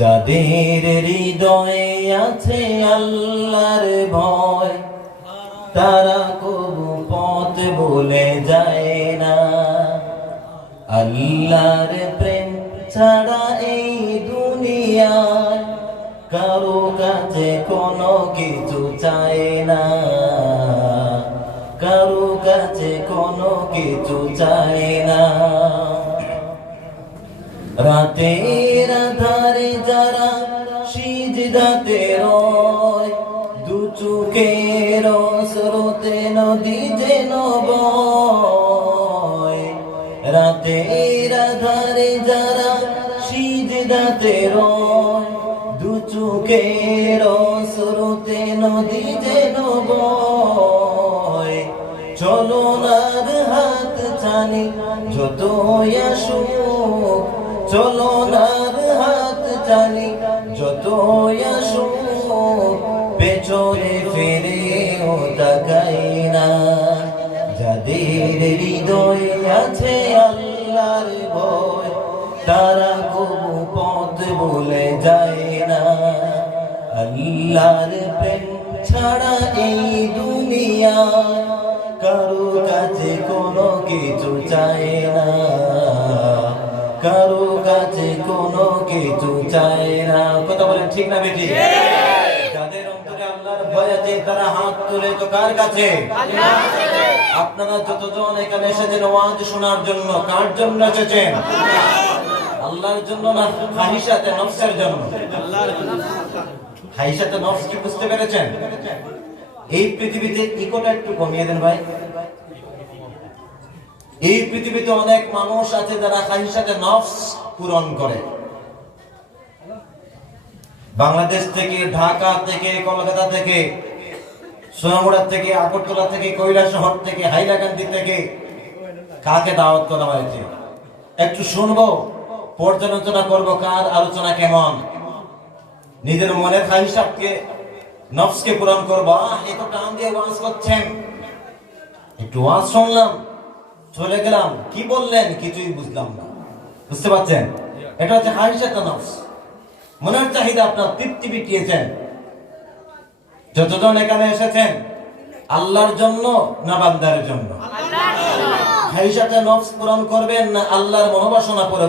যাদের হৃদয়ে আছে আল্লাহর ভয়, তারা কবু পথ ভুলে যায় না। আল্লাহর প্রেম ছাড়া এই দুনিয়ায় কারো কাছে কোনো কিছু চায় না, কারো কাছে কোনো কিছু চায় না। রাতের আধারে যারা সিজদাতে রয়, দু চোখের স্রোতে নদী যেন বয়। রাতের আধারে যারা সিজদাতে রয়, দু চোখের স্রোতে নদী যেন বয়। চলনার হাত টানি যত আসুক, চলনার হাত টানি যত আসুক, পেছনে ফিরেও তাকাই না। যাদের হৃদয়ে আছে আল্লাহর ভয়, তারা কবু পথ ভুলে যায় না। আল্লাহর প্রেম ছাড়া এই দুনিয়ায় কারো কাছে কোনো কিছু চায় না, কারো কাছে কোনো কিছু চায় না। কথা বলেন ঠিক না বেটি? যাদের অন্তরে আল্লাহর ভয় আছে তারা হাত তুলে তো কার কাছে? আপনারা যতজন এখানে এসেছেন ওয়াজ শোনার জন্য, কার জন্য এসেছেন? আল্লাহর জন্য না খাহিশাতে নফসের জন্য? খাহিশাতে নফস কি বুঝতে পেরেছেন? এই পৃথিবীতে ইকোটা একটু কমিয়ে দেন ভাই। এই পৃথিবীতে অনেক মানুষ আছে যারা খাহিশাতে নফস পূরণ করে। বাংলাদেশ থেকে, ঢাকা থেকে, কলকাতা থেকে, সোনামুড়া থেকে, আগরতলা থেকে, কৈলাসহর থেকে, হাইলাকান্দি থেকে কাকে দাওয়াত করা হয়েছে একটু শুনবো, পর্যালোচনা করবো কার আলোচনা কেমন। নিজের মনের খাহিশাকে নফসকে পূরণ করবো। এত টান দিয়ে ওয়াজ করছেন, একটু ওয়াজ শুনলাম, চলে গেলাম, কি বললেন কিছুই বুঝলাম না। বুঝতে পারছেন? এটা হচ্ছে খাহিশাতে নফস। মনের চাহিদা আপনার তৃপ্তি মিটিয়েছেন। যতজন এখানে এসেছেন আল্লাহর জন্য না বান্দার জন্য? খাহিশাতে নফস পূরণ করবেন না আল্লাহর মনোবাসনা পূরণ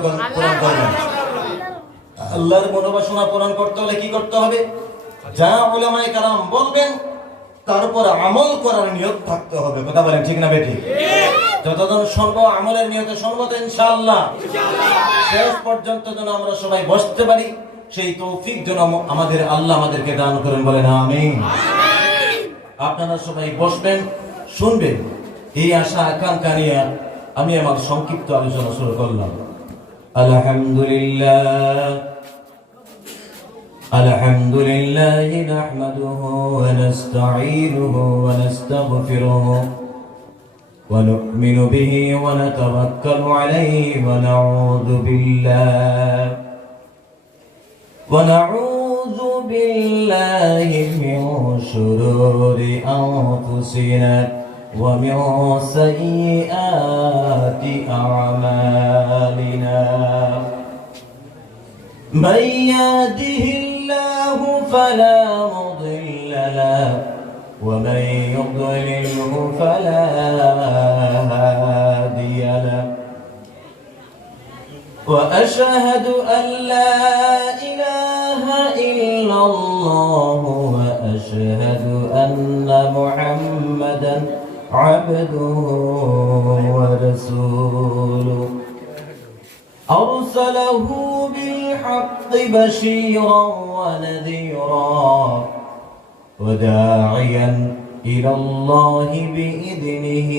করবেন? আল্লাহর মনোবাসনা পূরণ করতে হলে কি করতে হবে? যা উলামায়ে কেরাম বলবেন তারপর আমল করার নিয়ত থাকতে হবে। কথা বলেন ঠিক না বেটি? যতজন শুনবো আমলের নিয়তে শুনবো তো ইনশাআল্লাহ। শেষ পর্যন্ত যেন আমরা সবাই বসতে পারি, সেই তৌফিক যেন আমাদের আল্লাহ আমাদেরকে দান করেন, বলেন আমিন। আপনারা সবাই বসবেন, শুনবেন, এই আশা আকাঙ্ক্ষা নিয়ে আমি আমার সংক্ষিপ্ত আলোচনা শুরু করলাম। আলহামদুলিল্লাহ আলহামদুলিল্লাহ নাহমাদুহু ওয়া নাস্তাঈনুহু ওয়া নাস্তাগফিরুহু ওয়া নু'মিনু বিহি ওয়া নাতাওয়াক্কালু আলাইহি ওয়া না'উযু বিল্লাহি মিন শুরুরি আনফুসিনা ওয়া মিন সাইয়্যাতি আ'মালিনা। من يهده الله فلا مضل له ومن يضلله فلا هادي له وأشهد أن لا إله إلا الله وأشهد أن محمدا عبده ورسوله أرسله بالحق بشيرا ونذيرا وداعيا إلى الله بإذنه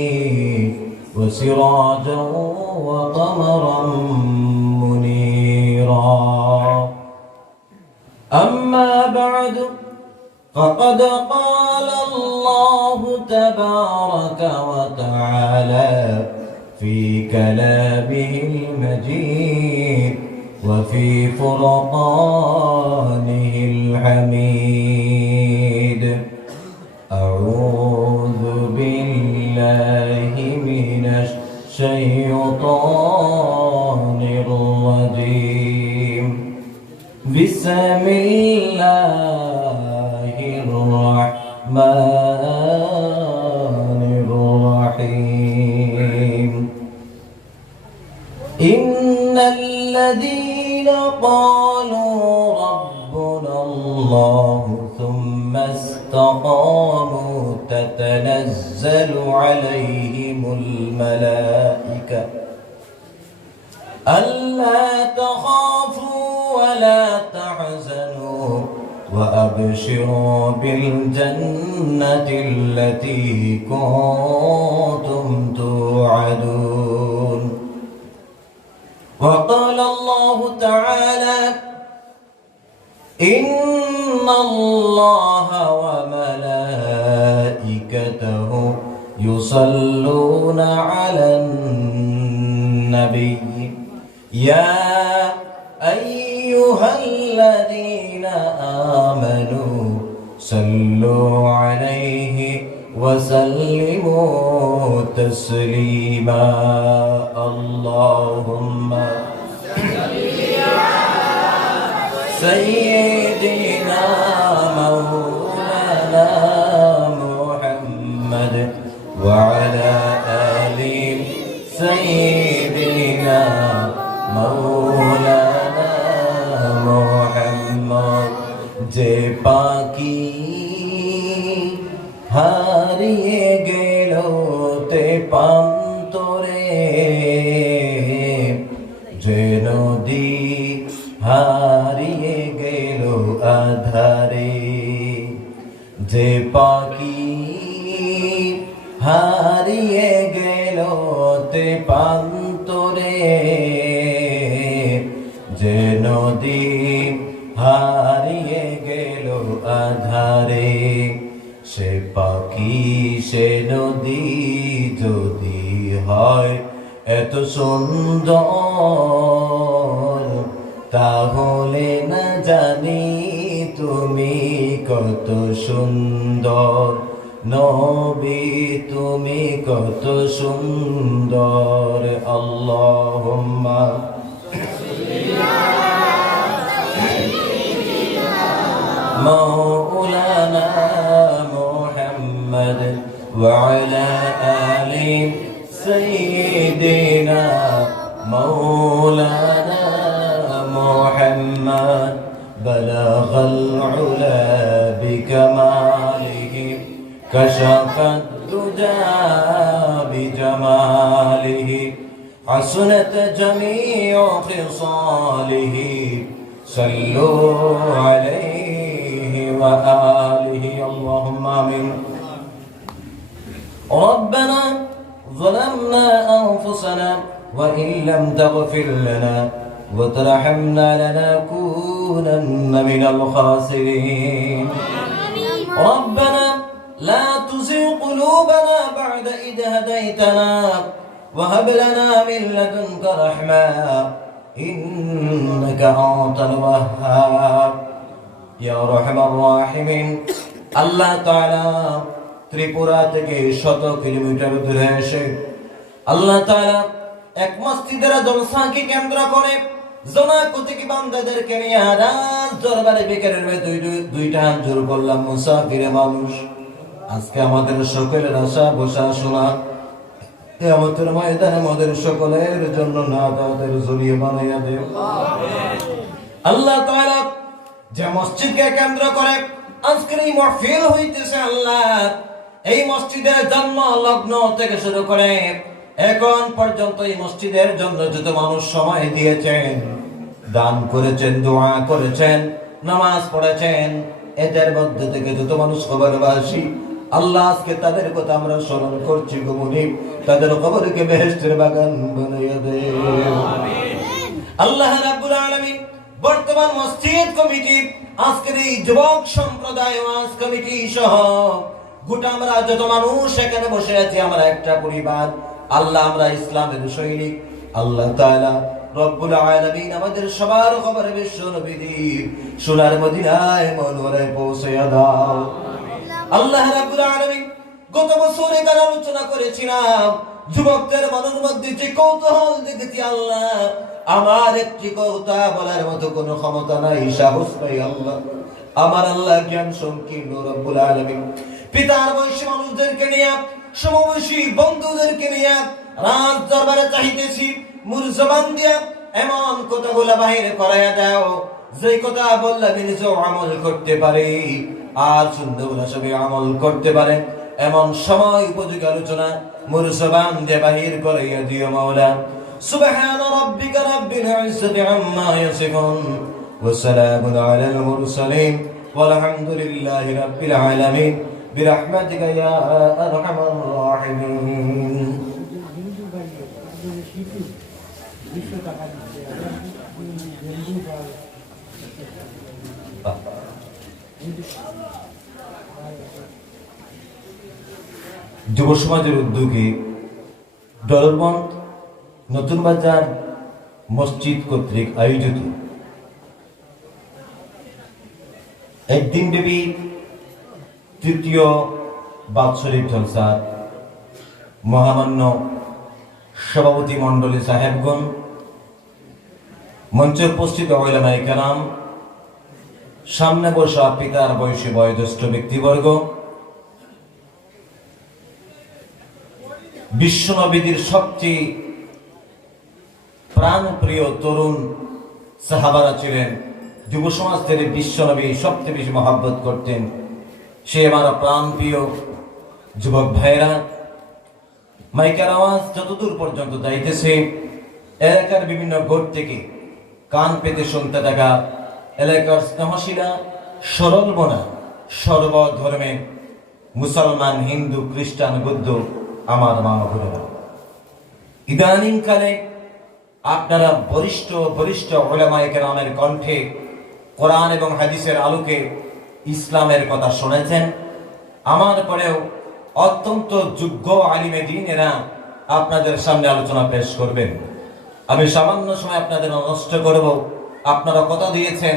وسراجا وقمرا منيرا. أما بعد فقد قال الله تبارك وتعالى في كلامه المجيد وفي فرقانه الحميد. أعوذ بالله من الشيطان الرجيم. بسم الله الرحمن الرحيم إن الذين قالوا ربنا الله ثم استقاموا تتنزل عليهم الملائكة ألا تخافوا ولا تحزنوا وأبشروا بالجنة التي كنتم توعدون وقال الله تعالى إن الله وملائكته يصلون على النبي يا أيها الذين آمنوا صلوا عليه وسلموا تسليما اللهم سيدنا مولانا محمد وعلى آل سيدنا مولانا محمد যে পাখি হারিয়ে গেল তে পান্তরে যে নদী হারিয়ে গেল আধারে যে পাখি হারিয়ে গেল তে পান্তরে যে নদী হারিয়ে গেল আধারে সে পাখি সে নদী যদি হয় এত সুন্দর তাহলে না জানি তুমি কত সুন্দর নবী তুমি কত সুন্দর আল্লাহুম্মা مولانا محمد وعلى آل سيدنا مولانا محمد بلغ العلا بكماله كشف الدجى بجماله حسنت جميع خصاله صلوا عليه وآله اللهم آمين ربنا ظلمنا أنفسنا وإن لم تغفر لنا وترحمنا لنكونن من الخاسرين ربنا لا تزغ قلوبنا بعد إذ هديتنا وهب لنا من لدنك رحمة إنك أنت الوهاب يا أرحم الراحمين আল্লাহ তাআলা ত্রিপুরা থেকে 100 কিলোমিটার দূরে এসে আল্লাহ তাআলা এক মসজিদের জলসাকে কেন্দ্র করে জনাকোটি বান্দাদেরকে নিয়ে রাজ দরবারে বিকেলের দুইটা হাত জোর করলাম মুসাফিরে মানুষ আজকে আমাদের সকলের আশা বসা শোনা কিয়ামতের ময়দানে আমাদের সকলের জন্য নাজাতের জরিয়া বানাইয়া দেও আল্লাহ তাআলা যে মসজিদকে কেন্দ্র করে আজকের এই মাহফিল হইতেছে আল্লাহ এই মসজিদের জন্ম লগ্ন থেকে শুরু করে এখন পর্যন্ত এই মসজিদের জন্য যত মানুষ সময় দিয়েছেন দান করেছেন দোয়া করেছেন নামাজ পড়েছেন এদের মধ্যে থেকে যত মানুষ কবরবাসী আল্লাহ আজকে তাদের কথা আমরা স্মরণ করছি গো মুনিব তাদের কবরকে বেহেশতের বাগান বানাইয়া দেও আমিন আল্লাহ রাব্বুল আলামিন বর্তমান মসজিদ কমিটি আজকের এই যুবক সম্প্রদায় ওয়াজ কমিটি সহ গোটা আমরা যত মানুষ এখানে বসে আছি আমরা একটা পরিবার আল্লাহ আমরা ইসলামের সৈনিক আল্লাহ তাআলা রব্বুল আলামিন আমাদের সবার খবর বিশ্ব নবীর সোনার মদিনায় মনোরে পৌঁছায়া দাও আল্লাহ রাব্বুল আলামিন গত বছর এখানে আলোচনা করেছিলাম যুবকদের মনের মধ্যে যে কৌতূহল দেখেছি আল্লাহ আমার একটি কথা বলার মতো কোনো ক্ষমতা নাই, সাহস নাই আল্লাহ। আমার আল্লাহ জ্ঞান সংকীর্ণ রব্বুল আলামিন পিতার বয়সী মানুষদেরকে নিয়ে, সমবয়সী বন্ধুদেরকে নিয়ে রাজ দরবারে চাইতেছি, মুর জবান দিয়া এমন কথাগুলা বাহির করাইয়া দাও যে কথা বললে আমি নিজেও আমল করতে পারি, আর সুন্দরগুলা সবাই আমল করতে পারে, এমন সময় উপযোগী আলোচনা মুর জবান দিয়ে বাহির করাইয়া দিও মাওলা। সুবহান রাব্বিকা রাব্বিল ইজ্জাতি আম্মা ইয়াসিফুন ওয়া সালামুন আলাল মুরসালিন ওয়ালহামদুলিল্লাহি রাব্বিল আলামিন বিরহমাতিকা ইয়া আরহামার রাহিমিন। যুব সমাজের উদ্যোগে ডলরবন্দ নতুন বাজার মসজিদ কর্তৃক আয়োজিত একদিন ব্যাপী তৃতীয় বাৎসরিক জলসা মহামান্য সভাপতি মণ্ডলী সাহেবগণ, মঞ্চে উপস্থিত উলামায়ে কেরাম, সামনে বসা পিতার বয়সী বয়োজ্যেষ্ঠ ব্যক্তিবর্গ, বিশ্বনবীর সবচেয়ে প্রাণপ্রিয় তরুণ সাহাবারা ছিলেন, যুব সমাজ থেকে বিশ্বনবী সবচেয়ে বেশি মহব্বত করতেন, সে আমার প্রাণপ্রিয় যুবক ভাইরা, মাইকের আওয়াজ যতদূর পর্যন্ত যাইতেছে এলাকার বিভিন্ন গোট থেকে কান পেতে শুনতে থাকা এলাকার স্নেহশীলা সরল মনা সর্বধর্মের মুসলমান, হিন্দু, খ্রিস্টান, বৌদ্ধ আমার মা বোনেরা, ইদানিং কালে আপনারা বরিষ্ঠ বরিষ্ঠ উলামায়ে কেরামের কণ্ঠে কোরআন এবং হাদিসের আলোকে ইসলামের কথা শুনেছেন। আমার পরেও অত্যন্ত যোগ্য আলিমে দ্বীনেরা আপনাদের সামনে আলোচনা পেশ করবেন। আমি সামান্য সময় আপনাদের নষ্ট করব। আপনারা কথা দিয়েছেন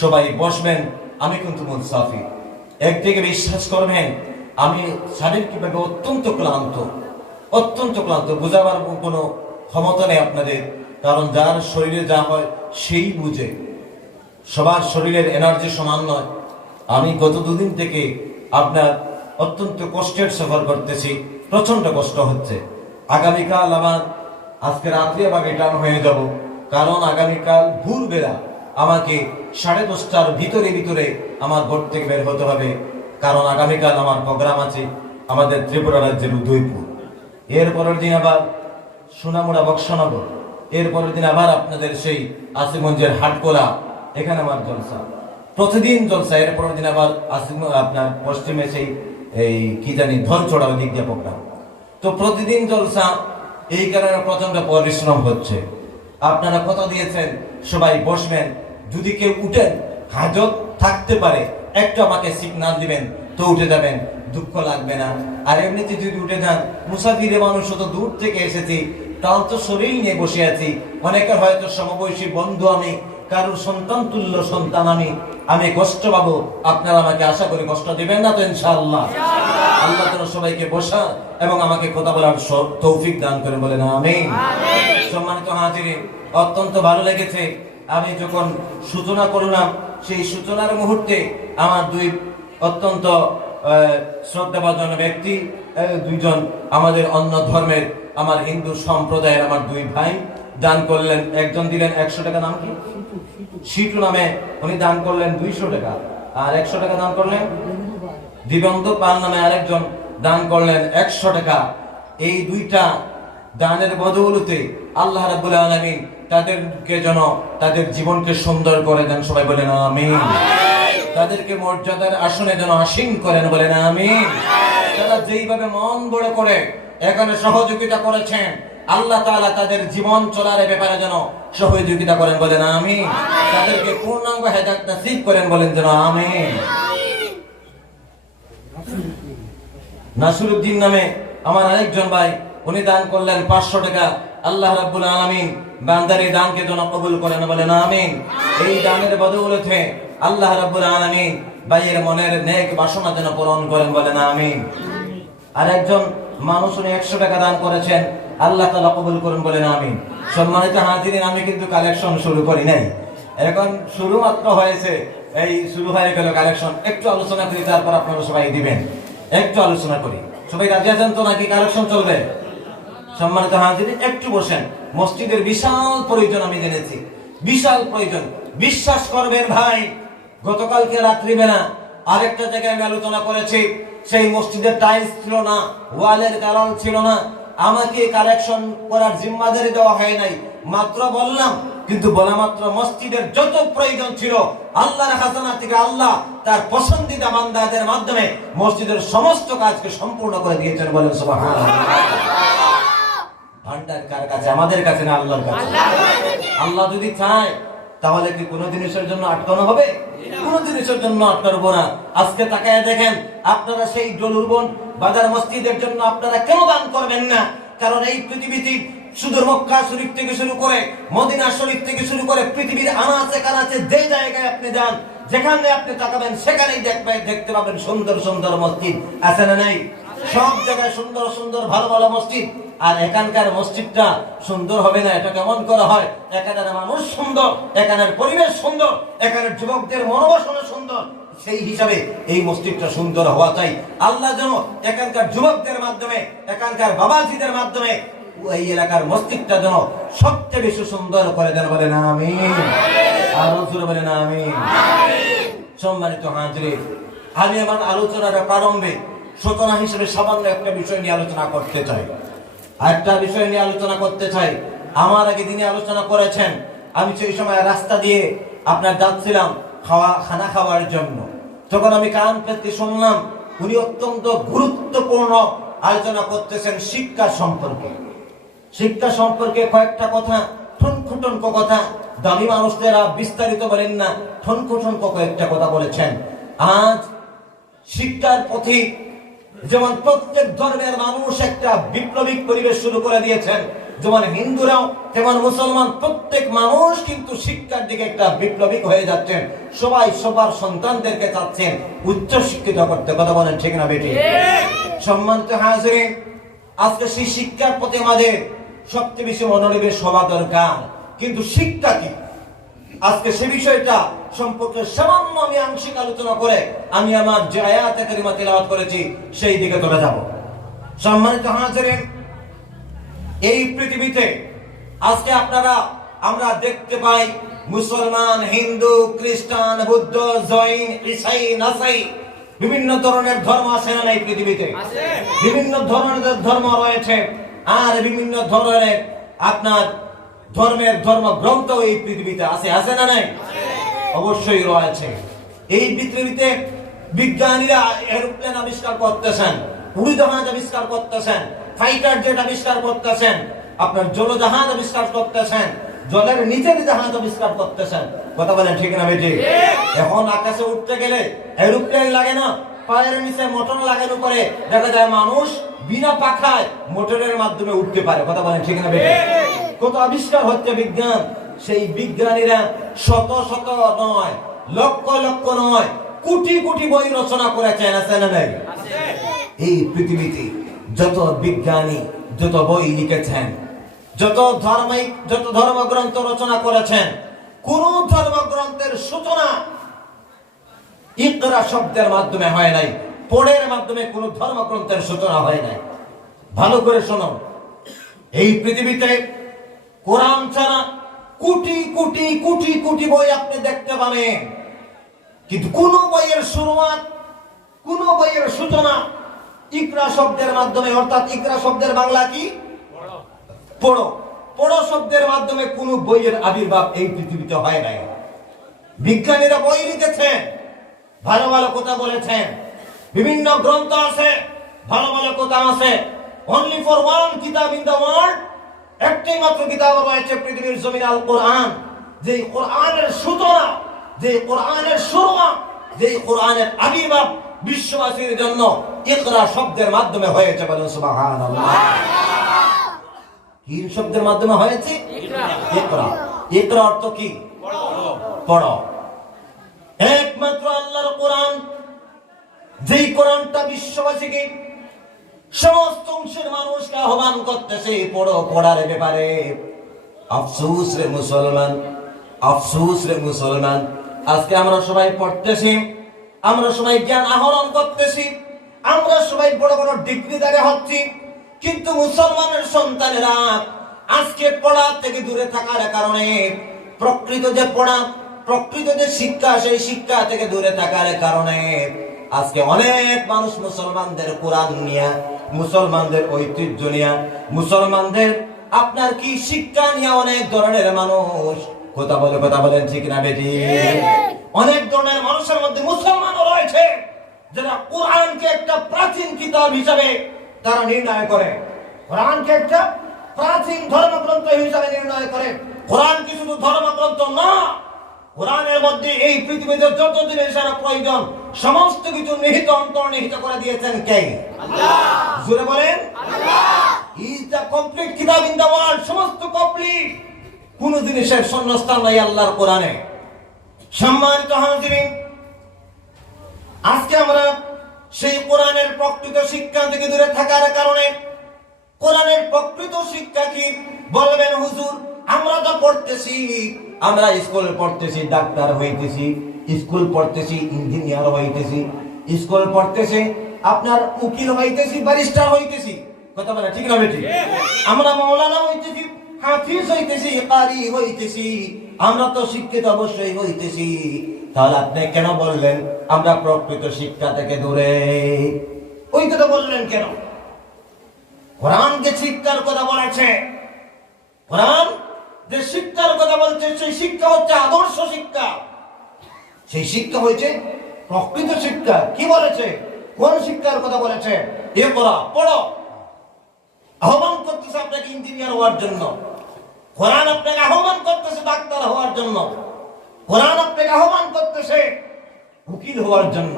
সবাই বসবেন, আমি কিন্তু মুসাফির। একদিকে বিশ্বাস করবেন আমি শারীরিকভাবে অত্যন্ত ক্লান্ত, বোঝাবার কোনো ক্ষমতা নেই আপনাদের, কারণ যার শরীরে যা হয় সেই বুঝে, সবার শরীরের এনার্জি সমান নয়। আমি গত দুদিন থেকে আপনার অত্যন্ত কষ্টের সফর করতেছি, প্রচন্ড কষ্ট হচ্ছে। আগামীকাল আমার আজকে রাত্রে আবার রিটার্ন হয়ে যাব, কারণ আগামীকাল ভোরবেলা আমাকে 10:30টার ভিতরে আমার ঘর থেকে বের হতে হবে, কারণ আগামীকাল আমার প্রোগ্রাম আছে আমাদের ত্রিপুরা রাজ্যের উদয়পুর, এরপরের দিন আবার সোনামুড়া বক্সনগর, এরপরের দিন আবার আপনাদের সেই আসিমগঞ্জের হাটকোলা, এখানে আমার জলসা, প্রতিদিন জলসা। এরপরের দিন আবার আপনার পশ্চিমে সেই এই কি জানি ধনচড়া দিক দিয়ে প্রোগ্রাম, তো প্রতিদিন জলসা। এই কারণে প্রচন্ড পরিশ্রম হচ্ছে। আপনারা কথা দিয়েছেন সবাই বসবেন, যদি কেউ উঠেন হাজত থাকতে পারে একটু আমাকে সিগন্যাল দিবেন তো উঠে যাবেন, দুঃখ লাগবে না। আর এমনিতে যদি উঠে যান, মুসাফিরে মানুষ তো দূর থেকে এসেছি, তাও তো শরীর নিয়ে বসে আছি, অনেকের হয়তো সমবয়সী বন্ধু আমি, কারোর সন্তান তুল্য সন্তান আমি কষ্ট পাবো, আপনারা আমাকে আশা করি কষ্ট দিবেন না তো ইনশাআল্লাহ। আল্লাহ যেন সবাইকে বসা এবং আমাকে কথা বলার তৌফিক দান করে, বলেন আমিন। সম্মানিত হাজিরিন, অত্যন্ত ভালো লেগেছে। আমি যখন সূচনা করলাম, সেই সূচনার মুহূর্তে আমার দুই অত্যন্ত শ্রদ্ধাভাজন ব্যক্তি, দুইজন আমাদের অন্য ধর্মের, আমার হিন্দু সম্প্রদায়ের আমার দুই ভাই দান করলেন। একজন দিলেন 100 টাকা, নাম কি? শিটু নামে, উনি দান করলেন 200 টাকা, আর 100 টাকা দান করলেন দিবন্ধ পাল নামে আরেকজন দান করলেন 100 টাকা। এই দুইটা দানের বদৌলতে আল্লাহ রাব্বুল আলামিন তাদেরকে যেন তাদের জীবনকে সুন্দর করে দেন, সবাই বলেন আমিন। তাদেরকে মর্যাদার আসনে যেন আসীন করেন, বলেন আমিন। তারা যেইভাবে মন বড় করে এখানে সহযোগিতা করেছেন, আল্লাহ তাআলা তাদের জীবন চলার ব্যাপারে যেন সহযোগিতা করেন, বলেন আমিন। তাদেরকে পূর্ণাঙ্গ হেদায়েত নসিব করেন, বলেন যেন আমিন। নাসিরউদ্দিন নামে আমার আরেকজন ভাই, উনি দান করলেন 500 টাকা। আল্লাহ রাব্বুল আলামিন বান্দার এই দানকে যেন কবুল করেন, বলেন আমিন। এই দানের বদৌলতে আল্লাহ রাব্বুল আলামিন ভাইয়ের মনের নেক বাসনা যেন পূরণ করেন, বলেন আমিন। আরেকজন মানুষ উনি 100 টাকা দান করেছেন, আল্লাহ তাআলা কবুল করুন, বলেন আমিন। সম্মানিত হাজিরিন, আমি কিন্তু কালেকশন শুরু করি নাই, এখন শুরু মাত্র হয়েছে, এই শুরু হয়ে গেল কালেকশন। একটু আলোচনা করি, তারপর আপনারা সবাই দিবেন। একটু আলোচনা করি, সবাই রাজি আছেন তো নাকি কালেকশন চলবে? সম্মানিত হাজিরিন, একটু বসেন। মসজিদের বিশাল প্রয়োজন আমি জেনেছি, বিশাল প্রয়োজন। বিশ্বাস করবেন ভাই, গতকালকে রাত্রিবেলা আরেকটা জায়গায় আমি আলোচনা করেছি, সেই মসজিদের টাইলস ছিল না, ওয়ালের কালার ছিল না। আমাকে কালেকশন করার জিম্মাদারি দেওয়া হয় নাই, মাত্র বললাম। কিন্তু বলা মাত্র মসজিদের যত প্রয়োজন ছিল আল্লাহর খাজানা থেকে আল্লাহ তার পছন্দিদা বান্দাদের মাধ্যমে মসজিদের সমস্ত কাজকে সম্পূর্ণ করে দিয়েছেন। বলেন সুবহানাল্লাহ। ভান্ডার কার কাছে? আমাদের কাছে না, আল্লাহর কাছে। আল্লাহ যদি চায় তাহলে কি কোনো জিনিসের জন্য আটকানো হবে? কোনো জিনিসের জন্য আটকাবো না। আজকে তাকায় দেখেন, আপনারা সেই ডলুরবন বাজার মসজিদের জন্য আপনারা কেন দান করবেন না? কারণ এই পৃথিবীতে শুধু মক্কা শরীফ থেকে শুরু করে মদিনা শরীফ থেকে শুরু করে পৃথিবীর আনাচে কানাচে যে জায়গায় আপনি যান, যেখানে আপনি তাকাবেন সেখানেই দেখতে পাবেন সুন্দর সুন্দর মসজিদ, আছে না নাই? সব জায়গায় সুন্দর সুন্দর ভালো ভালো মসজিদ। আর এখানকার মসজিদটা সুন্দর হবে না এটা কেমন করে হয়? এখানের মানুষ সুন্দর, এখানের পরিবেশ সুন্দর, এখানের যুবকদের মনোবাসনা সুন্দর, সেই হিসাবে এই মসজিদটা সুন্দর হওয়া চাই। আল্লাহ যেন এখানকার যুবকদের মাধ্যমে, এখানকার বাবাজিদের মাধ্যমে এই এলাকার মসজিদটা যেন সবচেয়ে বেশি সুন্দর করে দেন। বলেন আমিন। আর জোরে বলেন আমিন। সম্মানিত হাজিরিন, আমি আমার আলোচনার প্রারম্ভে সূচনা হিসেবে সামান্য একটা বিষয় নিয়ে আলোচনা করতে চাই। একটা বিষয় নিয়ে আলোচনা করতে চাই। আমার আগে তিনি আলোচনা করেছেন, আমি সেই সময় রাস্তা দিয়ে আপনার যাচ্ছিলাম খানা খাওয়ার জন্য। যখন আমি কান পেতে শুনলাম উনি অত্যন্ত গুরুত্বপূর্ণ আলোচনা করতেছেন শিক্ষা সম্পর্কে। শিক্ষা সম্পর্কে কয়েকটা কথা, ঠনখুটনক কথা, দামি মানুষদেরা বিস্তারিত বলেন না, ঠনখুটনক কয়েকটা কথা বলেছেন। আজ শিক্ষার পথে যেমন প্রত্যেক ধর্মের মানুষ একটা বিপ্লবী পরিবেশ শুরু করে দিয়েছেন, যেমন হিন্দুরাও তেমন মুসলমান, প্রত্যেক মানুষ কিন্তু শিক্ষার দিকে একটা বিপ্লবী হয়ে যাচ্ছেন। সবাই সবার সন্তানদেরকে চাচ্ছেন উচ্চ শিক্ষিত করতে। কথা বলেন ঠিক না বেটি? সম্মানিত হাজিরিন, আজকে সেই শিক্ষার প্রতি আমাদের সবচেয়ে বেশি মনোনিবেশ হওয়া দরকার। কিন্তু শিক্ষা কি, আজকে সে বিষয়টা সম্পর্কে সামান্য আমি আংশিক আলোচনা করে আমি আমার যে আয়াতে কারিমা তিলাওয়াত করেছি সেই দিকে চলে যাব। সম্মানিত হাজিরিন, এই পৃথিবীতে আজকে আমরা দেখতে পাই মুসলমান, হিন্দু, খ্রিস্টান, বৌদ্ধ, জৈন, ঈসাই, নাসাই, বিভিন্ন ধরনের ধর্ম আছে না এই পৃথিবীতে? বিভিন্ন ধরনের ধর্ম রয়েছে, আর বিভিন্ন ধরনের আপনার ধর্মের ধর্মগ্রন্থ এই পৃথিবীতে আছে না নাই? অবশ্যই রয়েছে। এই পৃথিবীতে বিজ্ঞানীরা এরোপ্লেন আবিষ্কার করতেছেন, উড়োজাহাজ আবিষ্কার করতেছেন, ফাইটার জেট আবিষ্কার করতেছেন, আপনার জলজাহাজ আবিষ্কার করতেছেন, জলের নিচের জাহাজ আবিষ্কার করতেছেন। কথা বলেন ঠিক না বেটি? এখন আকাশে উঠতে গেলে এরোপ্লেন লাগে না, পায়ের নিচে মোটর লাগানো করে দেখা যায় মানুষ বিনা পাখায় মোটরের মাধ্যমে উঠতে পারে। কথা বলেন ঠিক না বেটি? কত আবিষ্কার হচ্ছে বিজ্ঞান। সেই বিজ্ঞানীরা শত শত নয়, লক্ষ লক্ষ নয়, কোটি কোটি বই রচনা করেছেন, আছে না নাই? এই পৃথিবীতে যত বিজ্ঞানী যত বই লিখেছেন, যত ধর্মগ্রন্থ রচনা করেছেন, কোন ধর্মগ্রন্থের সূচনা ইকরা শব্দের মাধ্যমে হয় নাই, পড়ের মাধ্যমে কোন ধর্মগ্রন্থের সূচনা হয় নাই। ভালো করে শোনো, এই পৃথিবীতে কোরআন ছাড়া কোটি কোটি কোটি কোটি বই আপনি দেখতে পাবেন, কিন্তু কোন বইয়ের শুরুয়াত, কোন বইয়ের সূচনা ইকরা শব্দের মাধ্যমে, অর্থাৎ ইকরা শব্দের বাংলা কি? পড়ো। পড়ো শব্দের মাধ্যমে কোন বইয়ের আবির্ভাব এই পৃথিবীতে হয় নাই। বিজ্ঞানীরা বই লিখেছেন, ভালো ভালো কথা বলেছেন, বিভিন্ন গ্রন্থ আছে, ভালো ভালো কথা আছে। অনলি ফর ওয়ান কিতাব ইন দ্য ওয়ার্ল্ড, একটাই মাত্র কিতাব রয়েছে পৃথিবীর জমিনে, আল কোরআন। যে কোরআনের সূচনা, যে কোরআনের শুরুয়াত, যে কোরআনের আবির্ভাব বিশ্ববাসীর জন্য ইকরা শব্দের মাধ্যমে হয়েছে। বলেন সুবহানাল্লাহ। কি শব্দের মাধ্যমে হয়েছে? ইকরা। ইকরা অর্থ কি? পড়ো। একমাত্র আল্লাহর কোরআন, যেই কোরআনটা বিশ্ববাসীকে, সমস্ত অংশের মানুষকে আহ্বান করতেছে পড়ো, পড়ার ব্যাপারে। আফসোস রে মুসলমান, আফসোস রে মুসলমান। আজকে আমরা সবাই পড়তেছি, আমরা সবাই জ্ঞান আহরণ করতেছি, আমরা সবাই বড় বড় ডিগ্রিদারে হচ্ছি, কিন্তু মুসলমানের সন্তানেরা আজকে পড়া থেকে দূরে থাকার কারণে, প্রকৃত যে পড়া, প্রকৃত যে শিক্ষা, সেই শিক্ষা থেকে দূরে থাকার কারণে আজকে অনেক মানুষ মুসলমানদের কোরআন নিয়ে, মুসলমানদের ঐতিহ্য নিয়ে, মুসলমানদের আপনার কি শিক্ষা নিয়ে অনেক ধরনের মানুষ কথা বলেন, ঠিক না বেটি? অনেক ধরনের মানুষের মধ্যে মুসলমানও রয়েছে যারা কোরআনকে একটা প্রাচীন কিতাব হিসাবে তারা নির্ণয় করে, কোরআনকে একটা প্রাচীন ধর্মগ্রন্থ হিসাবে নির্ণয় করে। কোরআন কি শুধু ধর্মগ্রন্থ না, কোরআনের মধ্যে এই পৃথিবীতে যত জিনিসের প্রয়োজন সমস্ত কিছু নিহিত অন্তর্নিহিত করে দিয়েছেন কে? আল্লাহ। জোরে বলেন আল্লাহ। ইজ দ্য কমপ্লিট কিতাব ইন দ্য ওয়ার্ল্ড, সমস্ত কমপ্লিট, কোন জিনিসের শূন্যস্থান নাই আল্লাহর কোরআনে। সম্মানিত হাজিরিন, আজকে আমরা সেই কোরআনের প্রকৃত শিক্ষা থেকে দূরে থাকার কারণে, কোরআনের প্রকৃত শিক্ষা কি বলবেন হুজুর? আমরা তো পড়তেছি, আমরা স্কুল পড়তেছি, ডাক্তার হইতেছি, স্কুল পড়তেছি, ইঞ্জিনিয়ার হইতেছি, স্কুল পড়তেছি, আপনার উকিল হইতেছি, ব্যারিস্টার হইতেছি, কথা বলে ঠিক না বেটি? আমরা মাওলানা হইতেছি, হাফিজ হইতেছি, কারি হইতেছি, আমরা তো শিক্ষিত অবশ্যই হইতেছি। তাহলে আপনি কেন বললেন আমরা প্রকৃত শিক্ষা থেকে দূরে? ওই কথা বললেন কেন? কোরআন যে শিক্ষার কথা বলেছে, কোরআন যে শিক্ষার কথা বলছে, সেই শিক্ষা হচ্ছে আদর্শ শিক্ষা, সেই শিক্ষা হয়েছে প্রকৃত শিক্ষা। কি বলেছে? কোন শিক্ষার কথা বলেছে? এ পড়া, পড়ো। আহ্বান করতেছে আপনাকে ইঞ্জিনিয়ার হওয়ার জন্য, কোরআন আপনাকে আহ্বান করতেছে ডাক্তার হওয়ার জন্য, কোরআন আপনাকে আহ্বান করতেছে উকিল হওয়ার জন্য,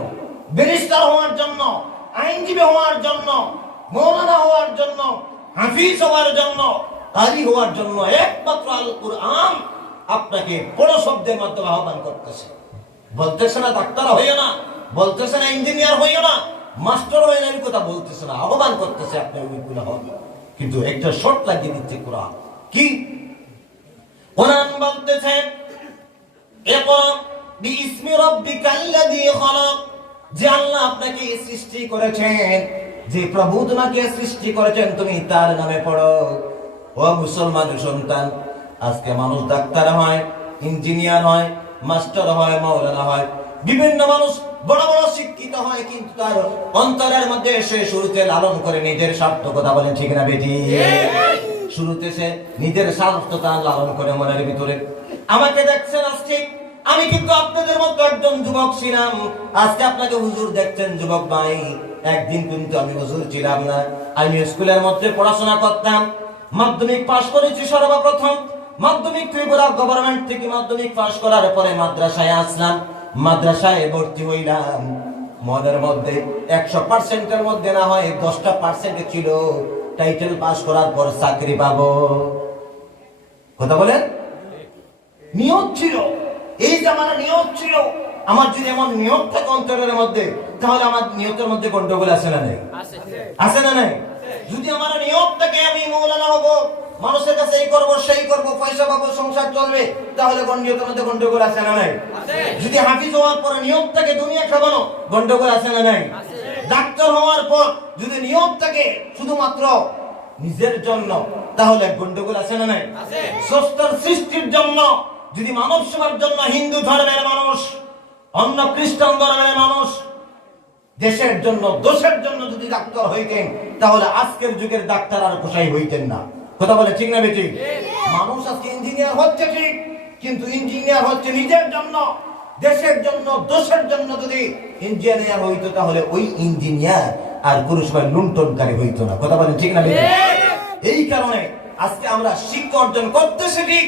ব্যারিস্টার হওয়ার জন্য, আইনজীবী হওয়ার জন্য, মৌলানা হওয়ার জন্য, হাফিজ হওয়ার জন্য, কারি হওয়ার জন্য। একমাত্র আল কোরআন আপনাকে বড় শব্দের মাধ্যমে আহ্বান করতেছে। বলতেছে না ডাক্তার হইও না, বলতেছে না ইঞ্জিনিয়ার হইও না, মাস্টার হয়ে না, এই কথা বলতেছে না, আহ্বান করতেছে আপনি ওইগুলো হন। কিন্তু একটা শর্ত লাগিয়ে দিচ্ছে কোরআন। কি? কোরআন বলতেছে ইকরা বিইসমি রাব্বিকাল্লাযী খালাক, যে আল্লাহ আপনাকে সৃষ্টি করেছেন, যে প্রভু তোমাকে সৃষ্টি করেছেন, তুমি তার নামে পড়ো। ও মুসলমানের সন্তান, আজকে মানুষ ডাক্তার হয়, ইঞ্জিনিয়ার হয়, মাস্টার হয়, মাওলানা হয়, বিভিন্ন মানুষ বড় বড় শিক্ষিত হয়, কিন্তু তার অন্তরের মধ্যে সে শুরুতে লালন করে নিজের স্বার্থ। কথা বলেন ঠিক না বেটি? শুরুতে সে নিজের স্বার্থতা লালন করে মনের ভিতরে। আমাকে দেখছেন আজকে, আমি কিন্তু আপনাদের মতো একজন যুবক ছিলাম, আজকে আপনাকে হুজুর দেখছেন যুবক ভাই। একদিন কিন্তু আমি হুজুর ছিলাম না, আমি স্কুলের মধ্যে পড়াশোনা করতাম, মাধ্যমিক পাশ করেছি সর্বপ্রথম। মাধ্যমিক ত্রিপুরা গভর্নমেন্ট থেকে মাধ্যমিক পাশ করার পরে মাদ্রাসায় আসলাম, মাদ্রাসায় ভর্তি হইলাম। মনের মধ্যে 100%-এর মধ্যে না হয় 10% ছিল টাইটেল পাস করার পর চাকরি পাবো। কথা বলেন? নিয়ত ছিল, এই যে আমার নিয়ত ছিল। আমার যদি এমন নিয়ত থাকে অন্তরের মধ্যে, তাহলে আমার নিয়তের মধ্যে গন্ডগোল আছে না নাই? আছে না নাই? যদি আমার নিয়ত থাকে আমি মৌলানা হব, মানুষের কাছে এই করব সেই করব, পয়সা পাবো, সংসার চলবে, তাহলে নিয়তের মধ্যে গন্ডগোল আছে না নাই? যদি হাফিজ হওয়ার পর নিয়ত থাকে দুনিয়া খাবানো, গন্ডগোল আছে না নাই? ডাক্তার হওয়ার পর যদি নিয়ত থাকে শুধুমাত্র নিজের জন্য, তাহলে গন্ডগোল আছে না নাই? স্রষ্টার সৃষ্টির জন্য, যদি মানব সেবার জন্য হিন্দু ধর্মের মানুষ, অন্য খ্রিস্টান ধর্মের মানুষ, দেশের জন্য, দোষের জন্য যদি ডাক্তার হইতেন, তাহলে আজকের যুগের ডাক্তার আর কোথায় হইতেন না। কথা বলে ঠিক না বেটি? মানুষ আজকে ইঞ্জিনিয়ার হচ্ছে ঠিক, কিন্তু ইঞ্জিনিয়ার হচ্ছে নিজের জন্য, দেশের জন্য, দোষের জন্য। যদি ইঞ্জিনিয়ার হইতো, তাহলে ওই ইঞ্জিনিয়ার আর কোনো সময় লুণ্ঠনকারী হইতো না। কথা বলেন ঠিক না বেটি? এই কারণে আজকে আমরা শিক্ষা অর্জন করতেছি ঠিক,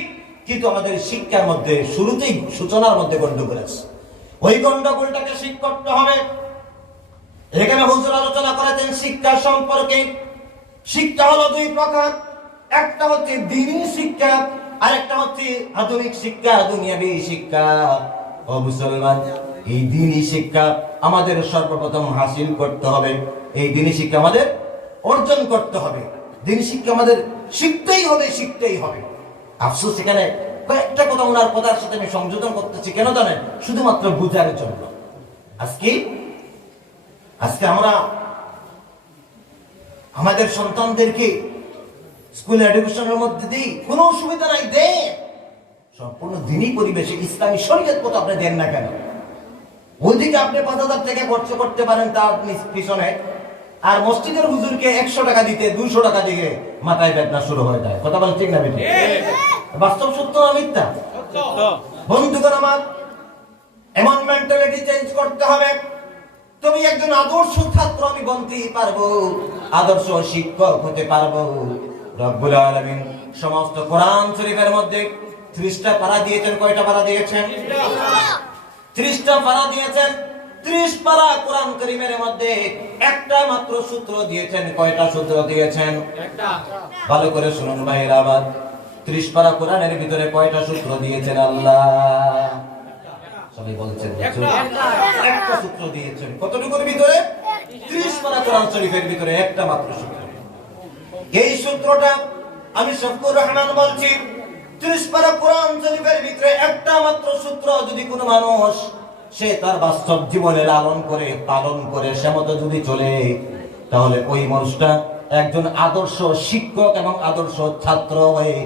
কিন্তু আমাদের শিক্ষার মধ্যে শুরুতেই সূচনার মধ্যে গন্ডগোল আছে। ওই গন্ডগোলটাকে ঠিক করতে হবে। এখানে হুজুর আলোচনা করেছেন শিক্ষা সম্পর্কে। শিক্ষা হলো দুই প্রকার, একটা হচ্ছে দ্বীনি শিক্ষা, আর একটা হচ্ছে আধুনিক শিক্ষা, দুনিয়াবী শিক্ষা। ও মুসলমান, এই দ্বীনি শিক্ষা আমাদের সর্বপ্রথম হাসিল করতে হবে, এই দ্বীনি শিক্ষা আমাদের অর্জন করতে হবে, দ্বীনি শিক্ষা আমাদের শিখতেই হবে, শিখতেই হবে। আফসোস এখানে কয়েকটা কথা ওনার কথার সাথে আমি সংযোজন করতেছি, কেন জানেন? শুধুমাত্র বুঝার জন্য। আজকে আমরা আমাদের সন্তানদেরকে স্কুল এডুকেশনের মধ্যে দিই, কোনো অসুবিধা নাই, দেন সম্পূর্ণ দিনই পরিবেশে ইসলামী শরীয়ত মতো আপনি দেন না কেন? ওইদিকে আপনি 5,000 টাকা খরচ করতে পারেন তার পিছনে, আর মসজিদের হুজুরকে 100 টাকা দিতে 200 টাকা দিয়ে মাথায় বেদনা শুরু হয়ে যায়। কথা বলেন ঠিক না বেটি? বাস্তব সত্য না মিথ্যা? বন্ধুগণ আমার, এমন মেন্টালিটি চেঞ্জ করতে হবে, তুমি একজন আদর্শ ছাত্র আমি বনতেই পারবো, আদর্শ শিক্ষক হতে পারবো। রব্বুল আলামিন সমস্ত কোরআন শরীফের মধ্যে 30টা পারা দিয়েছেন। কয়টা পারা দিয়েছেন? 30টা পারা দিয়েছেন। 30 পারা কোরআন কারীমের মধ্যে একটা মাত্র সূত্র দিয়েছেন। কয়টা সূত্র দিয়েছেন? একটা। ভালো করে শুনুন ভাইরা আমার, 30 পারা কোরআনের ভিতরে কয়টা সূত্র দিয়েছেন আল্লাহ? সবাই বলছেন একটা সূত্র দিয়েছেন। কতটুকুর ভিতরে? 30 পারা কোরআন শরীফের ভিতরে একটা মাত্র সূত্র। এই সূত্রটা আমি শফকুর রহমান বলছি, 30 পারা কোরআন শরীফের ভিতরে একটা মাত্র সূত্র যদি কোনো মানুষ সে তার বাস্তব জীবনে লালন করে পালন করে সে মতো যদি চলে, তাহলে ওই মানুষটা একজন আদর্শ শিক্ষক এবং আদর্শ ছাত্র হয়ে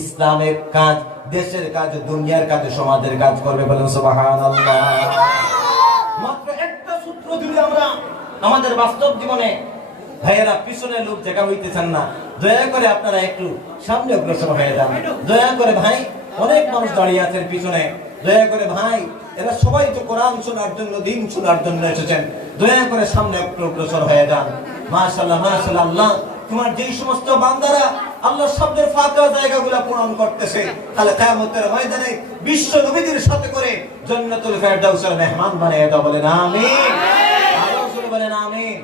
ইসলামের কাজ, দেশের কাজ, দুনিয়ার কাজ, সমাজের কাজ করবে। বলেন সুবহানাল্লাহ। মাত্র একটা সূত্র যদি আমরা আমাদের বাস্তব জীবনে, ভাইয়েরা পিছনে লোক জায়গা হইতেছেন না, দয়া করে আপনারা একটু সামনে অগ্রসর হয়ে যান। দয়া করে ভাই, অনেক মানুষ দাঁড়িয়ে আছেন পিছনে, দয়া করে ভাই, এরা সবাই তো কোরআন শোনার জন্য, দিন শোনার জন্য এসেছেন, দয়া করে সামনে একটু অগ্রসর হয়ে যান। মাশাআল্লাহ মাশাআল্লাহ। আল্লাহ তোমার যেই সমস্ত বান্দারা আল্লাহর শব্দের ফাঁকা জায়গাগুলো পূরণ করতেছে, তাহলে কিয়ামতের ময়দানে বিশ্ব নবীদের সাথে করে জান্নাতুল ফেরদাউসের মেহমান বানিয়ে দাও। বলেন আমিন। আরো জোরে বলেন আমিন।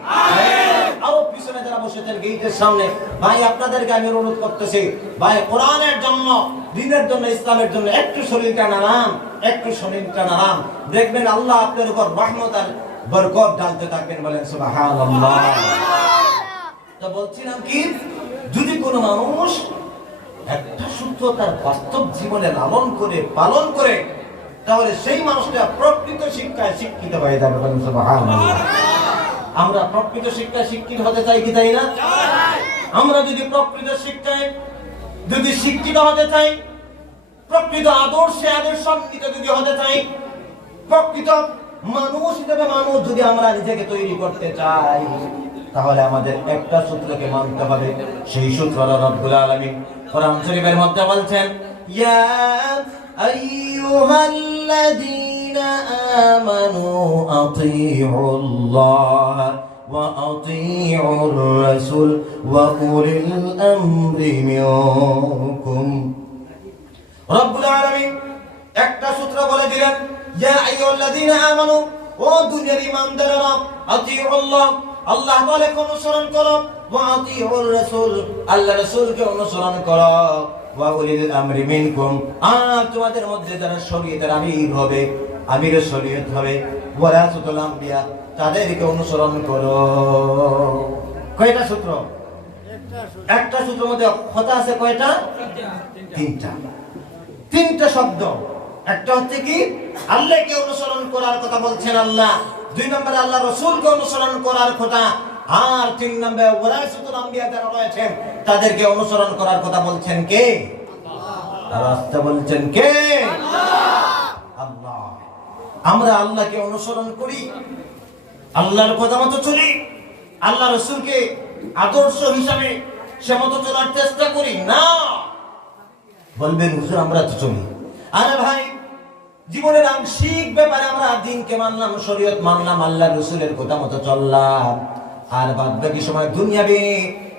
আরো পিছনে যারা বসেছেন গেটের সামনে, ভাই আপনাদেরকে আমি অনুরোধ করতেছি, ভাই কোরআনের জন্য, দ্বীনের জন্য, ইসলামের জন্য একটু শরীরটা নাড়ান, একটু শরীরটা নাড়ান, দেখবেন আল্লাহ আপনার উপর রহমত আর বরকত ঢালতে থাকবেন। বলেন সুবহানাল্লাহ। তো বলছিলাম কি, যদি কোনো মানুষ একটা সূত্র তার বাস্তব জীবনে লালন করে পালন করে, তাহলে সেই মানুষটা প্রকৃত শিক্ষায় শিক্ষিত হয়ে যাবে। বলেন সুবহানাল্লাহ। আমরা প্রকৃত শিক্ষায় শিক্ষিত হতে চাই কি চাই না? আমরা যদি প্রকৃত শিক্ষায় যদি শিক্ষিত হতে চাই, প্রকৃত আদর্শে আদর্শান্বিত যদি হতে চাই, প্রকৃত মানুষ হিসেবে মানুষ যদি আমরা নিজেকে তৈরি করতে চাই, তাহলে আমাদের একটা সূত্রকে মানতে হবে। সেই সূত্র রব্বুল আলামিন কোরআন শরীফের মধ্যে বলছেন, ইয়া আইয়ুহাল্লাযীনা আমানু আতিউল্লাহ ওয়া আতিউর রাসূল ওয়া উলিল আমরি মিনকুম। রব্বুল আলামিন একটা সূত্র বলে দিলেন, ইয়া আইয়ুহাল্লাযীনা আমানু, ও দুনিয়ার ঈমানদাররা, আতিউল্লাহ, আল্লাহ তাআলাকে অনুসরণ করো, ওয়া আতিউর রাসূল, আল্লাহর রাসূলকে অনুসরণ করো, ওয়া উলিল আমরি মিনকুম, আর তোমাদের মধ্যে যারা শরীয়তের আমির হবে, আমিরের শরীয়ত হবে, ওয়ারাসাতুল আম্বিয়া, তাদেরকে অনুসরণ করো। কয়টা সূত্র? একটা সূত্রের মধ্যে কথা আছে কয়টা? তিনটা শব্দ। একটা হচ্ছে কি, আল্লাহকে অনুসরণ করার কথা বলছেন আল্লাহ, 2 নম্বরে আল্লাহ রাসূলকে অনুসরণ করার কথা, আর 3 নম্বরে ওয়ারাসাতুল আম্বিয়া যারা রয়েছেন তাদেরকে অনুসরণ করার কথা বলছেন কে? আল্লাহ। রাস্তা বলছেন কে? আল্লাহ। আমরা আল্লাহকে অনুসরণ করি, আল্লাহর কথা মতো চলি, আল্লাহ রাসূলকে আদর্শ হিসাবে সে মতো চলার চেষ্টা করি না। বলবেন হুজুর আমরা তো চলি। আরে ভাই, জীবনের আংশিক ব্যাপারে আমরা দিনকে মানলাম, শরীয়ত মানলাম, আল্লাহ রাসূলের কথা মতো চললাম, আর বাদ বাকি সময় দুনিয়াবি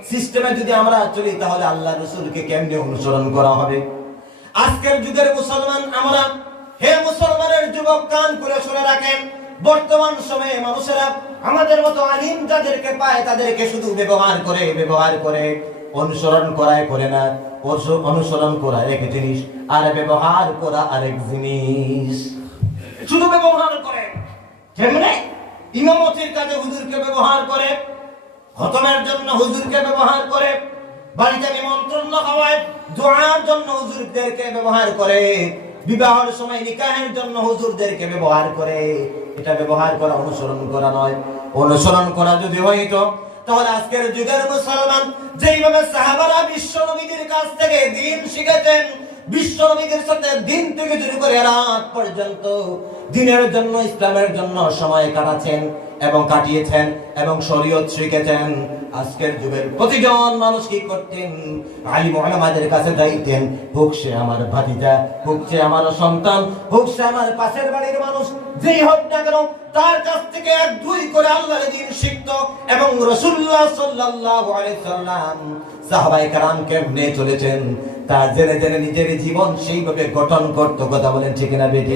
সিস্টেমে যদি আমরা চলি, তাহলে আল্লাহ রাসূলকে কেমনে অনুসরণ করা হবে? আজকের যুগের মুসলমান আমরা, হে মুসলমানের যুবক কান করে শুনে রাখেন, বর্তমান সময়ে মানুষেরা আমাদের মতো আলিম যাদেরকে পায় তাদেরকে শুধু ব্যবহার করে অনুসরণ করায় করে না। অনুসরণ করা এক জিনিস, আর ব্যবহার করা আরেক জিনিস। শুধু ব্যবহার করে, কেমনে? ইমামতির কাজে হুজুরকে ব্যবহার করে, খতমের জন্য হুজুরকে ব্যবহার করে, বাড়িতে নিমন্ত্রণ না হওয়ায় দোয়ার জন্য হুজুরদেরকে ব্যবহার করে, বিবাহের সময় নিকাহের জন্য হুজুরদেরকে ব্যবহার করে। এটা ব্যবহার করা, অনুসরণ করা নয়। অনুসরণ করা যদি হইতো তাহলে আজকের যুগের মুসলমান যেইভাবে সাহাবারা বিশ্ব নবীদের কাছ থেকে দ্বীন শিখেছেন, বিশ্ব নবীদের সাথে দিন থেকে শুরু করে রাত পর্যন্ত দ্বীনের জন্য, ইসলামের জন্য সময় কাটাচ্ছেন এবং কাটিয়েছেন এবং শরীয়ত শিখেছেন, আজকের যুগের প্রতিজন মানুষ কি করতেন? আলিম ওলামাদের কাছে যাইতেন, হোক সে আমার ভাতিজা, হোক সে আমার সন্তান, হোক সে আমার পাশের বাড়ির মানুষ, যেই হোক না কেন তার কাছ থেকে এক দুই করে আল্লাহর দ্বীন শিখত এবং রাসূলুল্লাহ সাল্লাল্লাহু আলাইহি সাল্লাম সাহাবায়ে কেরামকে নিয়ে চলেছেন, তা জেনে জেনে নিজের জীবন সেইভাবে গঠন করত। কথা বলেন ঠিক না বেটি?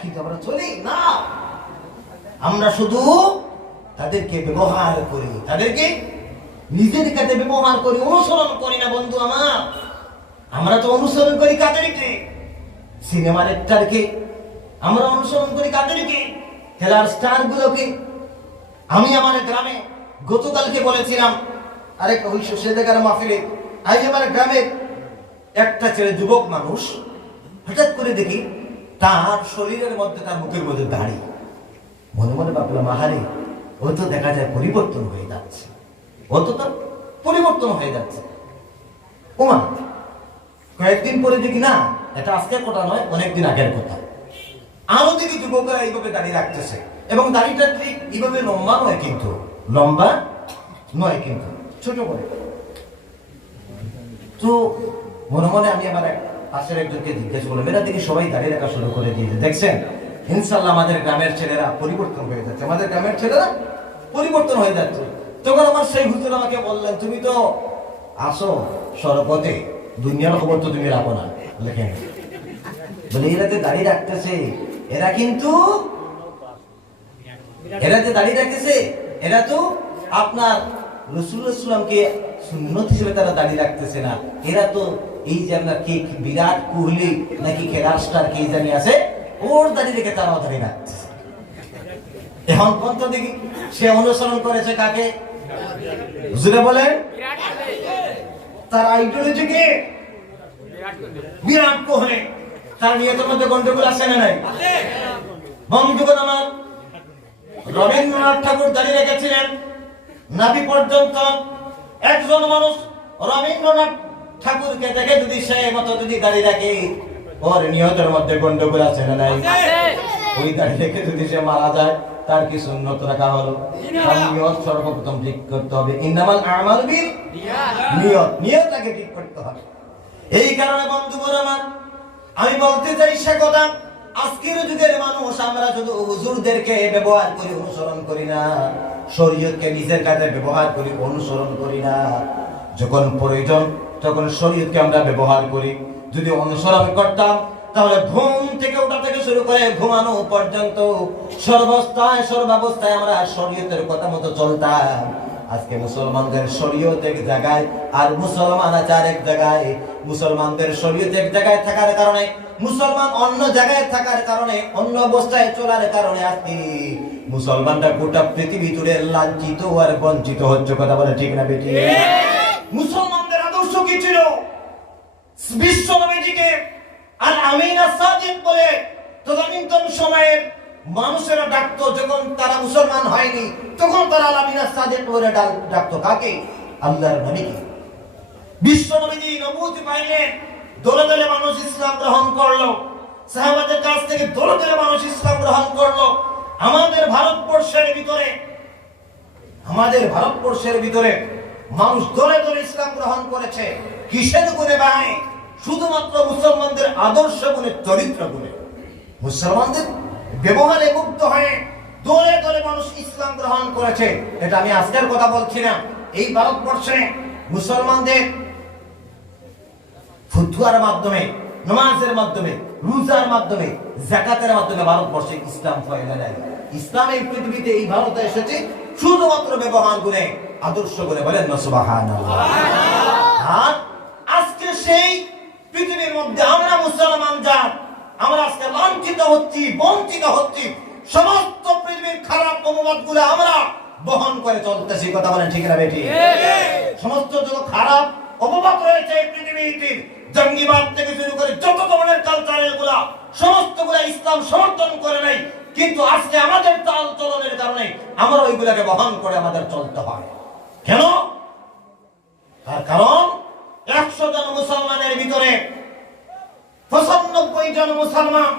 কিন্তু আমরা চলি না, আমরা শুধু তাদেরকে ব্যবহার করি, তাদেরকে নিজের কাছে ব্যবহার করি, অনুসরণ করি না। বন্ধু আমার, আমরা তো অনুসরণ করি কাদেরকে? সিনেমার স্টারকে আমরা অনুসরণ করি, কাদেরকে? খেলার স্টার গুলোকে। আমি আমার গ্রামে গতকালকে বলেছিলাম, আরেক ওই শেষের মাহফিলে, আজ আমার গ্রামে একটা ছেলে, যুবক মানুষ, হঠাৎ করে দেখি তার শরীরের মধ্যে, তার মুখের মধ্যে দাড়ি। মনে মনে ভাবলাম, আহারে, ও তো দেখা যায় পরিবর্তন হয়ে যাচ্ছে, ও তো তার পরিবর্তন হয়ে যাচ্ছে। ওমা, কয়েকদিন পরে দেখি না, এটা আজকের কথা নয়, অনেকদিন আগের কথা, আরো দেখি যুবকরা এইভাবে দাড়ি রাখতেছে এবং দাড়িটা ঠিক এইভাবে লম্বা নয়, কিন্তু লম্বা নয়, কিন্তু ছোট করে। তো মনে মনে আমি আমার পাশের একজনকে জিজ্ঞেস করলাম, এরা দেখি সবাই দাঁড়িয়ে রাখা শুরু করে দিয়েছে, দেখছেন ইনশাল্লাহ আমাদের গ্রামের ছেলেরা পরিবর্তন হয়ে যাচ্ছে, আমাদের গ্রামের ছেলেরা পরিবর্তন হয়ে যাচ্ছে। তখন আমার সেই হুজুর আমাকে বললেন, তুমি তো আসো সরপথে, দুনিয়ার খবর তো তুমি রাখো না। লেখেন বলে, এরা যে দাঁড়িয়ে রাখতেছে, এরা কিন্তু এরা যে দাঁড়িয়ে রাখতেছে, এরা তো আপনার রাসূলুল্লাহ সাল্লাল্লাহু আলাইহি ওয়াসাল্লামকে সুন্নত হিসেবে তারা দাঁড়িয়ে রাখতেছে না। এরা তো এই যে আপনার কে বিরাট কোহলি নাকি খেলার স্টার কে জানি আছে, ওর দাঁড়িয়ে রেখে তারাও দাঁড়িয়ে রাখতেছে। এখন পর্যন্ত দেখি সে অনুসরণ করেছে কাকে? হুজুরে বলেন, তার আইডিওলজি কে? বিরাট কোহলি। তার নিয়তের মধ্যে গন্ডগোল আছে না নাই? বন্ধুগণ আমার, রবীন্দ্রনাথ ঠাকুর দাঁড়িয়ে রেখেছিলেন নাভি পর্যন্ত। একজন মানুষ রবীন্দ্রনাথ ঠাকুরকে দেখে যদি সে মতো যদি দাঁড়িয়ে রাখে, ওর নিয়তের মধ্যে গন্ডগোল আছে না নাই? ওই দাঁড়িয়ে রেখে যদি সে মারা যায়, তার কি সুন্নত রাখা হলো? তার নিয়ত সর্বপ্রথম ঠিক করতে হবে। ইন্নামাল আমালু বিনিয়ত, নিয়তটাকে ঠিক করতে হবে। এই কারণে বন্ধুগণ আমার, আমি বলতে চাই সে কথা, আজকের যুগের মানুষ আমরা শুধু হুজুরদেরকে ব্যবহার করি, অনুসরণ করি না। শরীয়তকে নিজের কাজে ব্যবহার করি, অনুসরণ করি না। যখন প্রয়োজন তখন শরীয়তকে আমরা ব্যবহার করি। যদি অনুসরণ করতাম তাহলে ঘুম থেকে ওঠা থেকে শুরু করে ঘুমানো পর্যন্ত সর্বাবস্থায় আমরা শরীয়তের কথা মতো চলতাম। আজকে মুসলমানদের শরীয়ত এক জায়গায় আর মুসলমান আচার এক জায়গায়। মুসলমানদের শরীয়ত এক জায়গায় থাকার কারণে, মুসলমান অন্য জায়গায় থাকার কারণে, অন্য অবস্থায় চলার কারণে আজকে মুসলমানরা গোটা পৃথিবী জুড়ে লাঞ্ছিত আর বঞ্চিত হচ্ছে। কথা বলে ঠিক না বেটি? মুসলমানদের আদর্শ কি ছিল? বিশ্ব নবীজিকে আর আমিনা সাদিক বলে তদানীন্তন সময়ের মানুষেরা ডাকতো। যখন তারা মুসলমান হয়নি তখন তারা আমিনা সাদিক বলে ডাকতো কাকে? আল্লাহর নবীকে। বিশ্ব নবীজি নবুয়ত পাইলেন, দলে দলে মানুষ ইসলাম গ্রহণ করলো, সাহাবাদের কাছ থেকে দলে দলে মানুষ ইসলাম গ্রহণ করলো। আমাদের ভারতবর্ষের ভিতরে মানুষ দলে দলে ইসলাম গ্রহণ করেছে। কিসের গুণে ভাই? শুধুমাত্র মুসলমানদের আদর্শ গুণে, চরিত্র গুণে। মুসলমানদের ব্যবহারে মুগ্ধ হয়ে দলে দলে মানুষ ইসলাম গ্রহণ করেছে। এটা আমি আজকের কথা বলছি না। এই ভারতবর্ষে মুসলমানদের ফতোয়ার মাধ্যমে, নামাজের মাধ্যমে, রোজার মাধ্যমে, যাকাতের মাধ্যমে ভারতবর্ষে ইসলাম ফয়লা দেয়। ইসলামের পৃথিবীতে এই ভারতে এসেছে শুধুমাত্র ব্যবহার গুণে, আদর্শ গুণে। বলেন না সুবহানাল্লাহ। আর আজকে সেই পৃথিবীর মধ্যে আমরা মুসলমান জাত, আমরা আজকে লাঞ্ছিত হচ্ছি, বঞ্চিত হচ্ছি। সমস্ত পৃথিবীর খারাপ মনোভাবগুলো আমরা বহন করে চলতেছি, কথা বলেন ঠিক না বেটি? সমস্ত যত খারাপ অপবাদ রয়েছে পৃথিবীতে, জঙ্গিবাদ থেকে শুরু করে যত ধরনের কালচারের গুলা সমস্তগুলা ইসলাম সমর্থন করে নাই, কিন্তু আজকে আমাদের চাল চলনের কারণে আমরা ওইগুলাকে বহন করে আমাদের চলতে হয়। কেন? তার কারণ 100 জন মুসলমানের ভিতরে 95 জন মুসলমান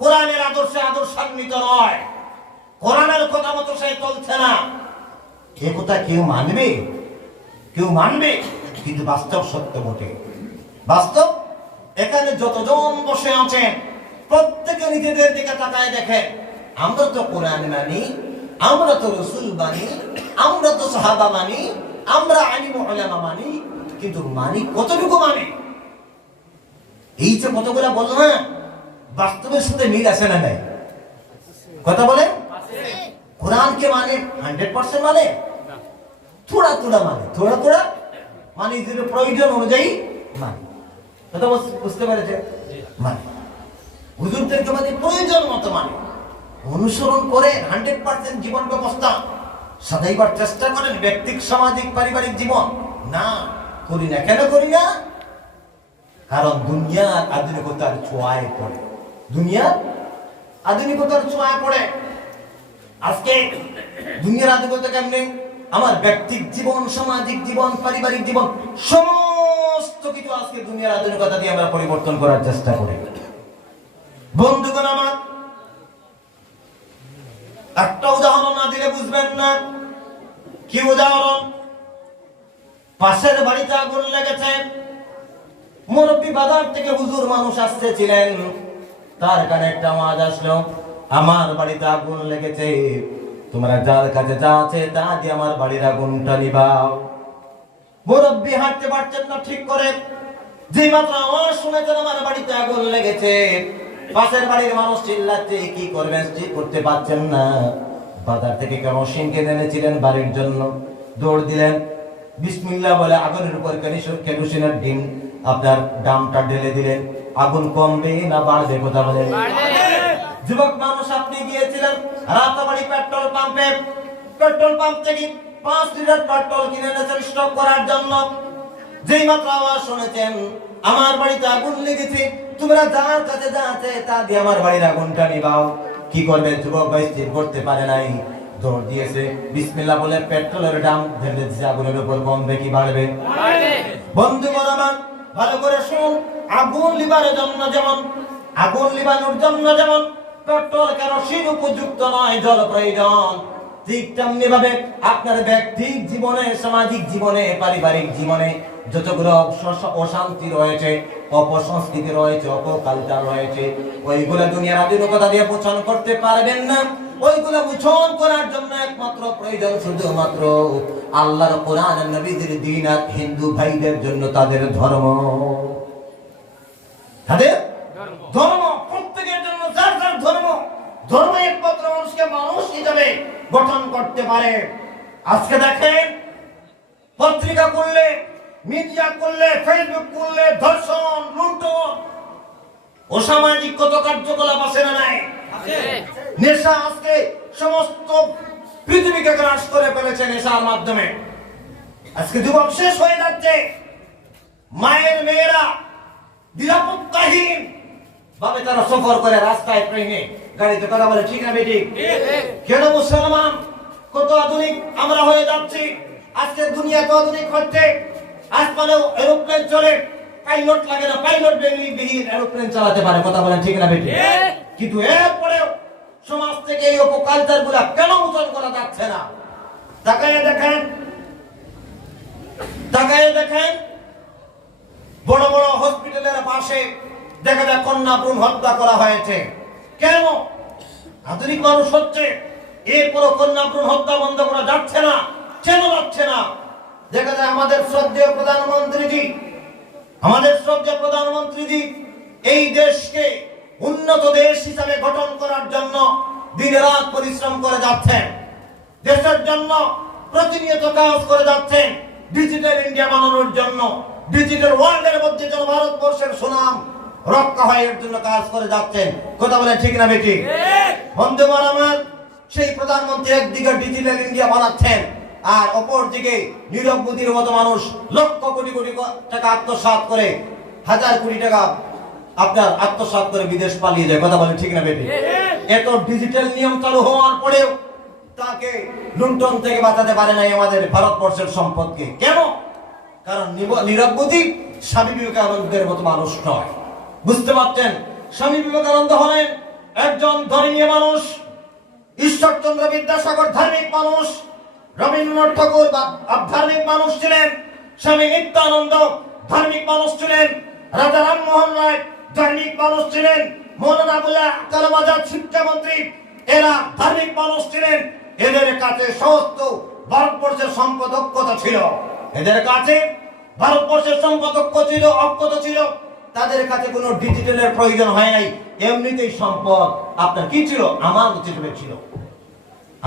কোরআনের আদর্শে আদর্শান্বিত নয়, কোরআনের কথা মতো সে চলছে না। এ কথা কেউ মানবে? কেউ মানবে? কিন্তু বাস্তব সত্য বটে। বাস্তব এখানে যতজন বসে আছেন প্রত্যেকে নিজেদের দিকে তাকায় দেখেন, আমরা তো কোরআন মানি, আমরা তো রাসূল মানি, আমরা তো সাহাবা মানি, আমরা আলিম উলামা মানি, কিন্তু মানি কতটুকু মানি? এই যে কতগুলা বললো না, বাস্তবের সাথে মিল আছে না নাই? কথা বলেন। কোরআনকে মানে 100% মানে? থোড়া থোড়া মানে, থোড়া থোড়া মানে, যেটা প্রয়োজন অনুযায়ী মানে। কথা বুঝতে পেরেছে? মানে হুজুরদেরকে মানে প্রয়োজন মতো মানে, অনুসরণ করে 100% জীবন ব্যবস্থা সাজাইবার চেষ্টা করেন ব্যক্তিক, সামাজিক, পারিবারিক জীবন না করি না। কেন করি না? কারণ দুনিয়ার আধুনিকতার ছোঁয়ায় পড়ে, দুনিয়ার আধুনিকতার ছোঁয়ায় পড়ে। আজকে দুনিয়ার আধুনিকতা কেমনে? আমার ব্যক্তিক জীবন, সামাজিক জীবন, পারিবারিক জীবন সমস্ত কিছু আজকে দুনিয়ার আধুনিকতা দিয়ে আমরা পরিবর্তন করার চেষ্টা করি। বন্ধুগণ আমার, একটা উদাহরণ না দিলে বুঝবেন না। কি উদাহরণ? পাশের বাড়িতে আগুন লেগেছে, মুরব্বী বাজার থেকে হুজুর মানুষ আসতেছিলেন, তার কানে একটা আওয়াজ আসলো, আমার বাড়িতে আগুন লেগেছে, তোমরা যার কাছে যা আছে তা দিয়ে আমার বাড়ির আগুনটা নিভাও। মুরব্বী হাঁটতে পারছেন না ঠিক করে, যে মাত্র আওয়াজ শুনেছেন আমার বাড়িতে আগুন লেগেছে, পাশের বাড়ির মানুষ চিল্লাচ্ছে, কি করবেন ঠিক করতে পারছেন না। বাজার থেকে কেরোসিন কিনে এনেছিলেন বাড়ির জন্য, দৌড় দিলেন, বিসমিল্লাহ বলে আগুনের উপর কেরোসিনের ডিম আপনার দামটা ঢেলে দিলেন। আগুন কমবে না বাড়বে? কথা বলেন। যুবক মানুষ আপনি গিয়েছিলেন রাতাবাড়ি পেট্রোল পাম্পে, পেট্রোল পাম্প থেকে 5 লিটার পেট্রোল কিনে এনেছেন স্টক করার জন্য। যেই মাত্র আওয়াজ শুনেছেন আমার বাড়িতে আগুন লেগেছে, তোমরা যার কাছে যা আছে তা দিয়ে আমার বাড়ির আগুনটা নিভাও। কি করবে? যুবক ভাই স্থির করতে পারে নাই, দৌড় দিয়েছে, বিসমিল্লাহ বলে পেট্রোলের দাম ঢেলে দিয়েছে। আগুনের উপর কমবে কি বাড়বে? বন্ধু আমার ভালো করে শুন, আগুন লিবারের জন্য যেমন, আগুন লিবানোর জন্য যেমন পেট্রোল কেরোসিন উপযুক্ত নয়, জল প্রয়োজন, ঠিক তেমনি ভাবে আপনার ব্যক্তিক জীবনে, সামাজিক জীবনে, পারিবারিক জীবনে যতগুলো অশান্তি রয়েছে, অপসংস্কৃতি রয়েছে, অপকালচার রয়েছে, ওইগুলো দুনিয়ার আধুনিকতা দিয়ে মোচন করতে পারবেন না। ওইগুলো মোচন করার জন্য একমাত্র প্রয়োজন শুধুমাত্র আল্লাহর কোরআন, নবীদের দ্বীন, আর হিন্দু ভাইদের জন্য তাদের ধর্ম। তাদের ধর্ম, প্রত্যেকের জন্য যার যার ধর্ম। ধর্ম একমাত্র মানুষকে মানুষ হিসেবে গঠন করতে পারে। আজকে দেখেন, পত্রিকা করলে, মিডিয়া করলে, ফেসবুক করলে ধর্ষণ, লুণ্ঠন, অসামাজিক কত কার্যকলাপ আছে না নাই? নেশা আজকে সমস্ত পৃথিবীকে গ্রাস করে ফেলেছে নেশার মাধ্যমে। আজকে যুবক শেষ হয়ে যাচ্ছে, মায়ের মেয়েরা নিরাপত্তাহীন ভাবে তারা সফর করে রাস্তায়, ট্রেনে, গাড়িতে। কথা বলে ঠিক না বেটি? কেন মুসলমান কত আধুনিক আমরা হয়ে যাচ্ছি? আজকে দুনিয়া তো আধুনিক হচ্ছে, আসমানেও এরোপ্লেন চলে, পাইলট লাগে না, পাইলট বিহীন এরোপ্লেন চালাতে পারে। কথা বলেন ঠিক না বেটি? কিন্তু এরপরেও সমাজ থেকে এই অপকালচার গুলা কেন মোচন করা যাচ্ছে না? তাকায় দেখেন, তাকায় দেখেন, বড় বড় হসপিটালের পাশে দেখা যায় কন্যা ভ্রূণ হত্যা করা হয়েছে। কেন? আধুনিক মানুষ হচ্ছে, এরপরও কন্যা ভ্রূণ হত্যা বন্ধ করা যাচ্ছে না। কেন যাচ্ছে না? দেখা যায় আমাদের শ্রদ্ধেয় প্রধানমন্ত্রীজি, আমাদের শ্রদ্ধেয় প্রধানমন্ত্রীজি এই দেশকে উন্নত দেশ হিসাবে গঠন করার জন্য দিন রাত পরিশ্রম করে যাচ্ছেন, দেশের জন্য প্রতিনিয়ত কাজ করে যাচ্ছেন, ডিজিটাল ইন্ডিয়া বানানোর জন্য, ডিজিটাল ওয়ার্ল্ডের মধ্যে যেন ভারতবর্ষের সুনাম রক্ষা হয় এর জন্য কাজ করে যাচ্ছেন। কথা বলেন ঠিক না বেটি? বন্ধুগণ আমার, সেই প্রধানমন্ত্রী একদিকে ডিজিটাল ইন্ডিয়া বানাচ্ছেন, আর অপরদিকে নীরব মোদীর মতো মানুষ লক্ষ কোটি কোটি টাকা আত্মসাৎ করে, হাজার কোটি টাকা আপনার আত্মসাৎ করে বিদেশ পালিয়ে যায়। কথা বলেন ঠিক না বেটি? এত ডিজিটাল নিয়ম চালু হওয়ার পরেও তাকে লুণ্ঠন থেকে বাঁচাতে পারে নাই আমাদের ভারতবর্ষের সম্পদকে। কেন? কারণ নীরব মোদী স্বামী বিবেকানন্দের মতো মানুষ নয়। বুঝতে পারছেন? স্বামী বিবেকানন্দ হলেন একজন ধর্মীয় মানুষ, ঈশ্বরচন্দ্র বিদ্যাসাগর ধার্মিক মানুষ, রবীন্দ্রনাথ ঠাকুর ধার্মিক মানুষ ছিলেন, স্বামী নিত্যানন্দ ধার্মিক মানুষ ছিলেন, রাজা রামমোহন রায় ধার্মিক মানুষ ছিলেন, মৌলানা আবুল কালাম আজাদ শিক্ষামন্ত্রী এরা ধার্মিক মানুষ ছিলেন। এদের কাছে সমস্ত ভারতবর্ষের সম্পদ অক্ষত ছিল, এদের কাছে ভারতবর্ষের সম্পদ অক্ষত ছিল। তাদের কাছে কোনো ডিজিটালের প্রয়োজন হয় নাই, এমনিতেই সম্পদ আপনার কি ছিল? আমার ছিল।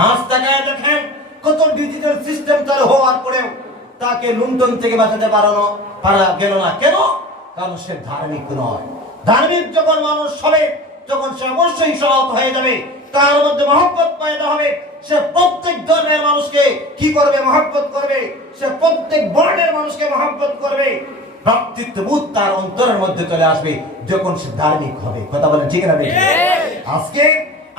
আজ তাকায় দেখেন কত ডিজিটাল সিস্টেম চালু হওয়ার পরেও তাকে লুণ্ঠন থেকে বাঁচাতে পারা গেল না। কেন? কারণ সে ধার্মিক নয়। ধার্মিক যখন মানুষ হবে তখন সে অবশ্যই সহায়তা হয়ে যাবে, তার মধ্যে মহব্বত পয়দা হবে। সে প্রত্যেক ধর্মের মানুষকে কি করবে? মহব্বত করবে। সে প্রত্যেক বর্ণের মানুষকে মহব্বত করবে। ভ্রাতৃত্ববোধ তার অন্তরের মধ্যে চলে আসবে যখন সে ধার্মিক হবে। কথা বলেন ঠিক না? আজকে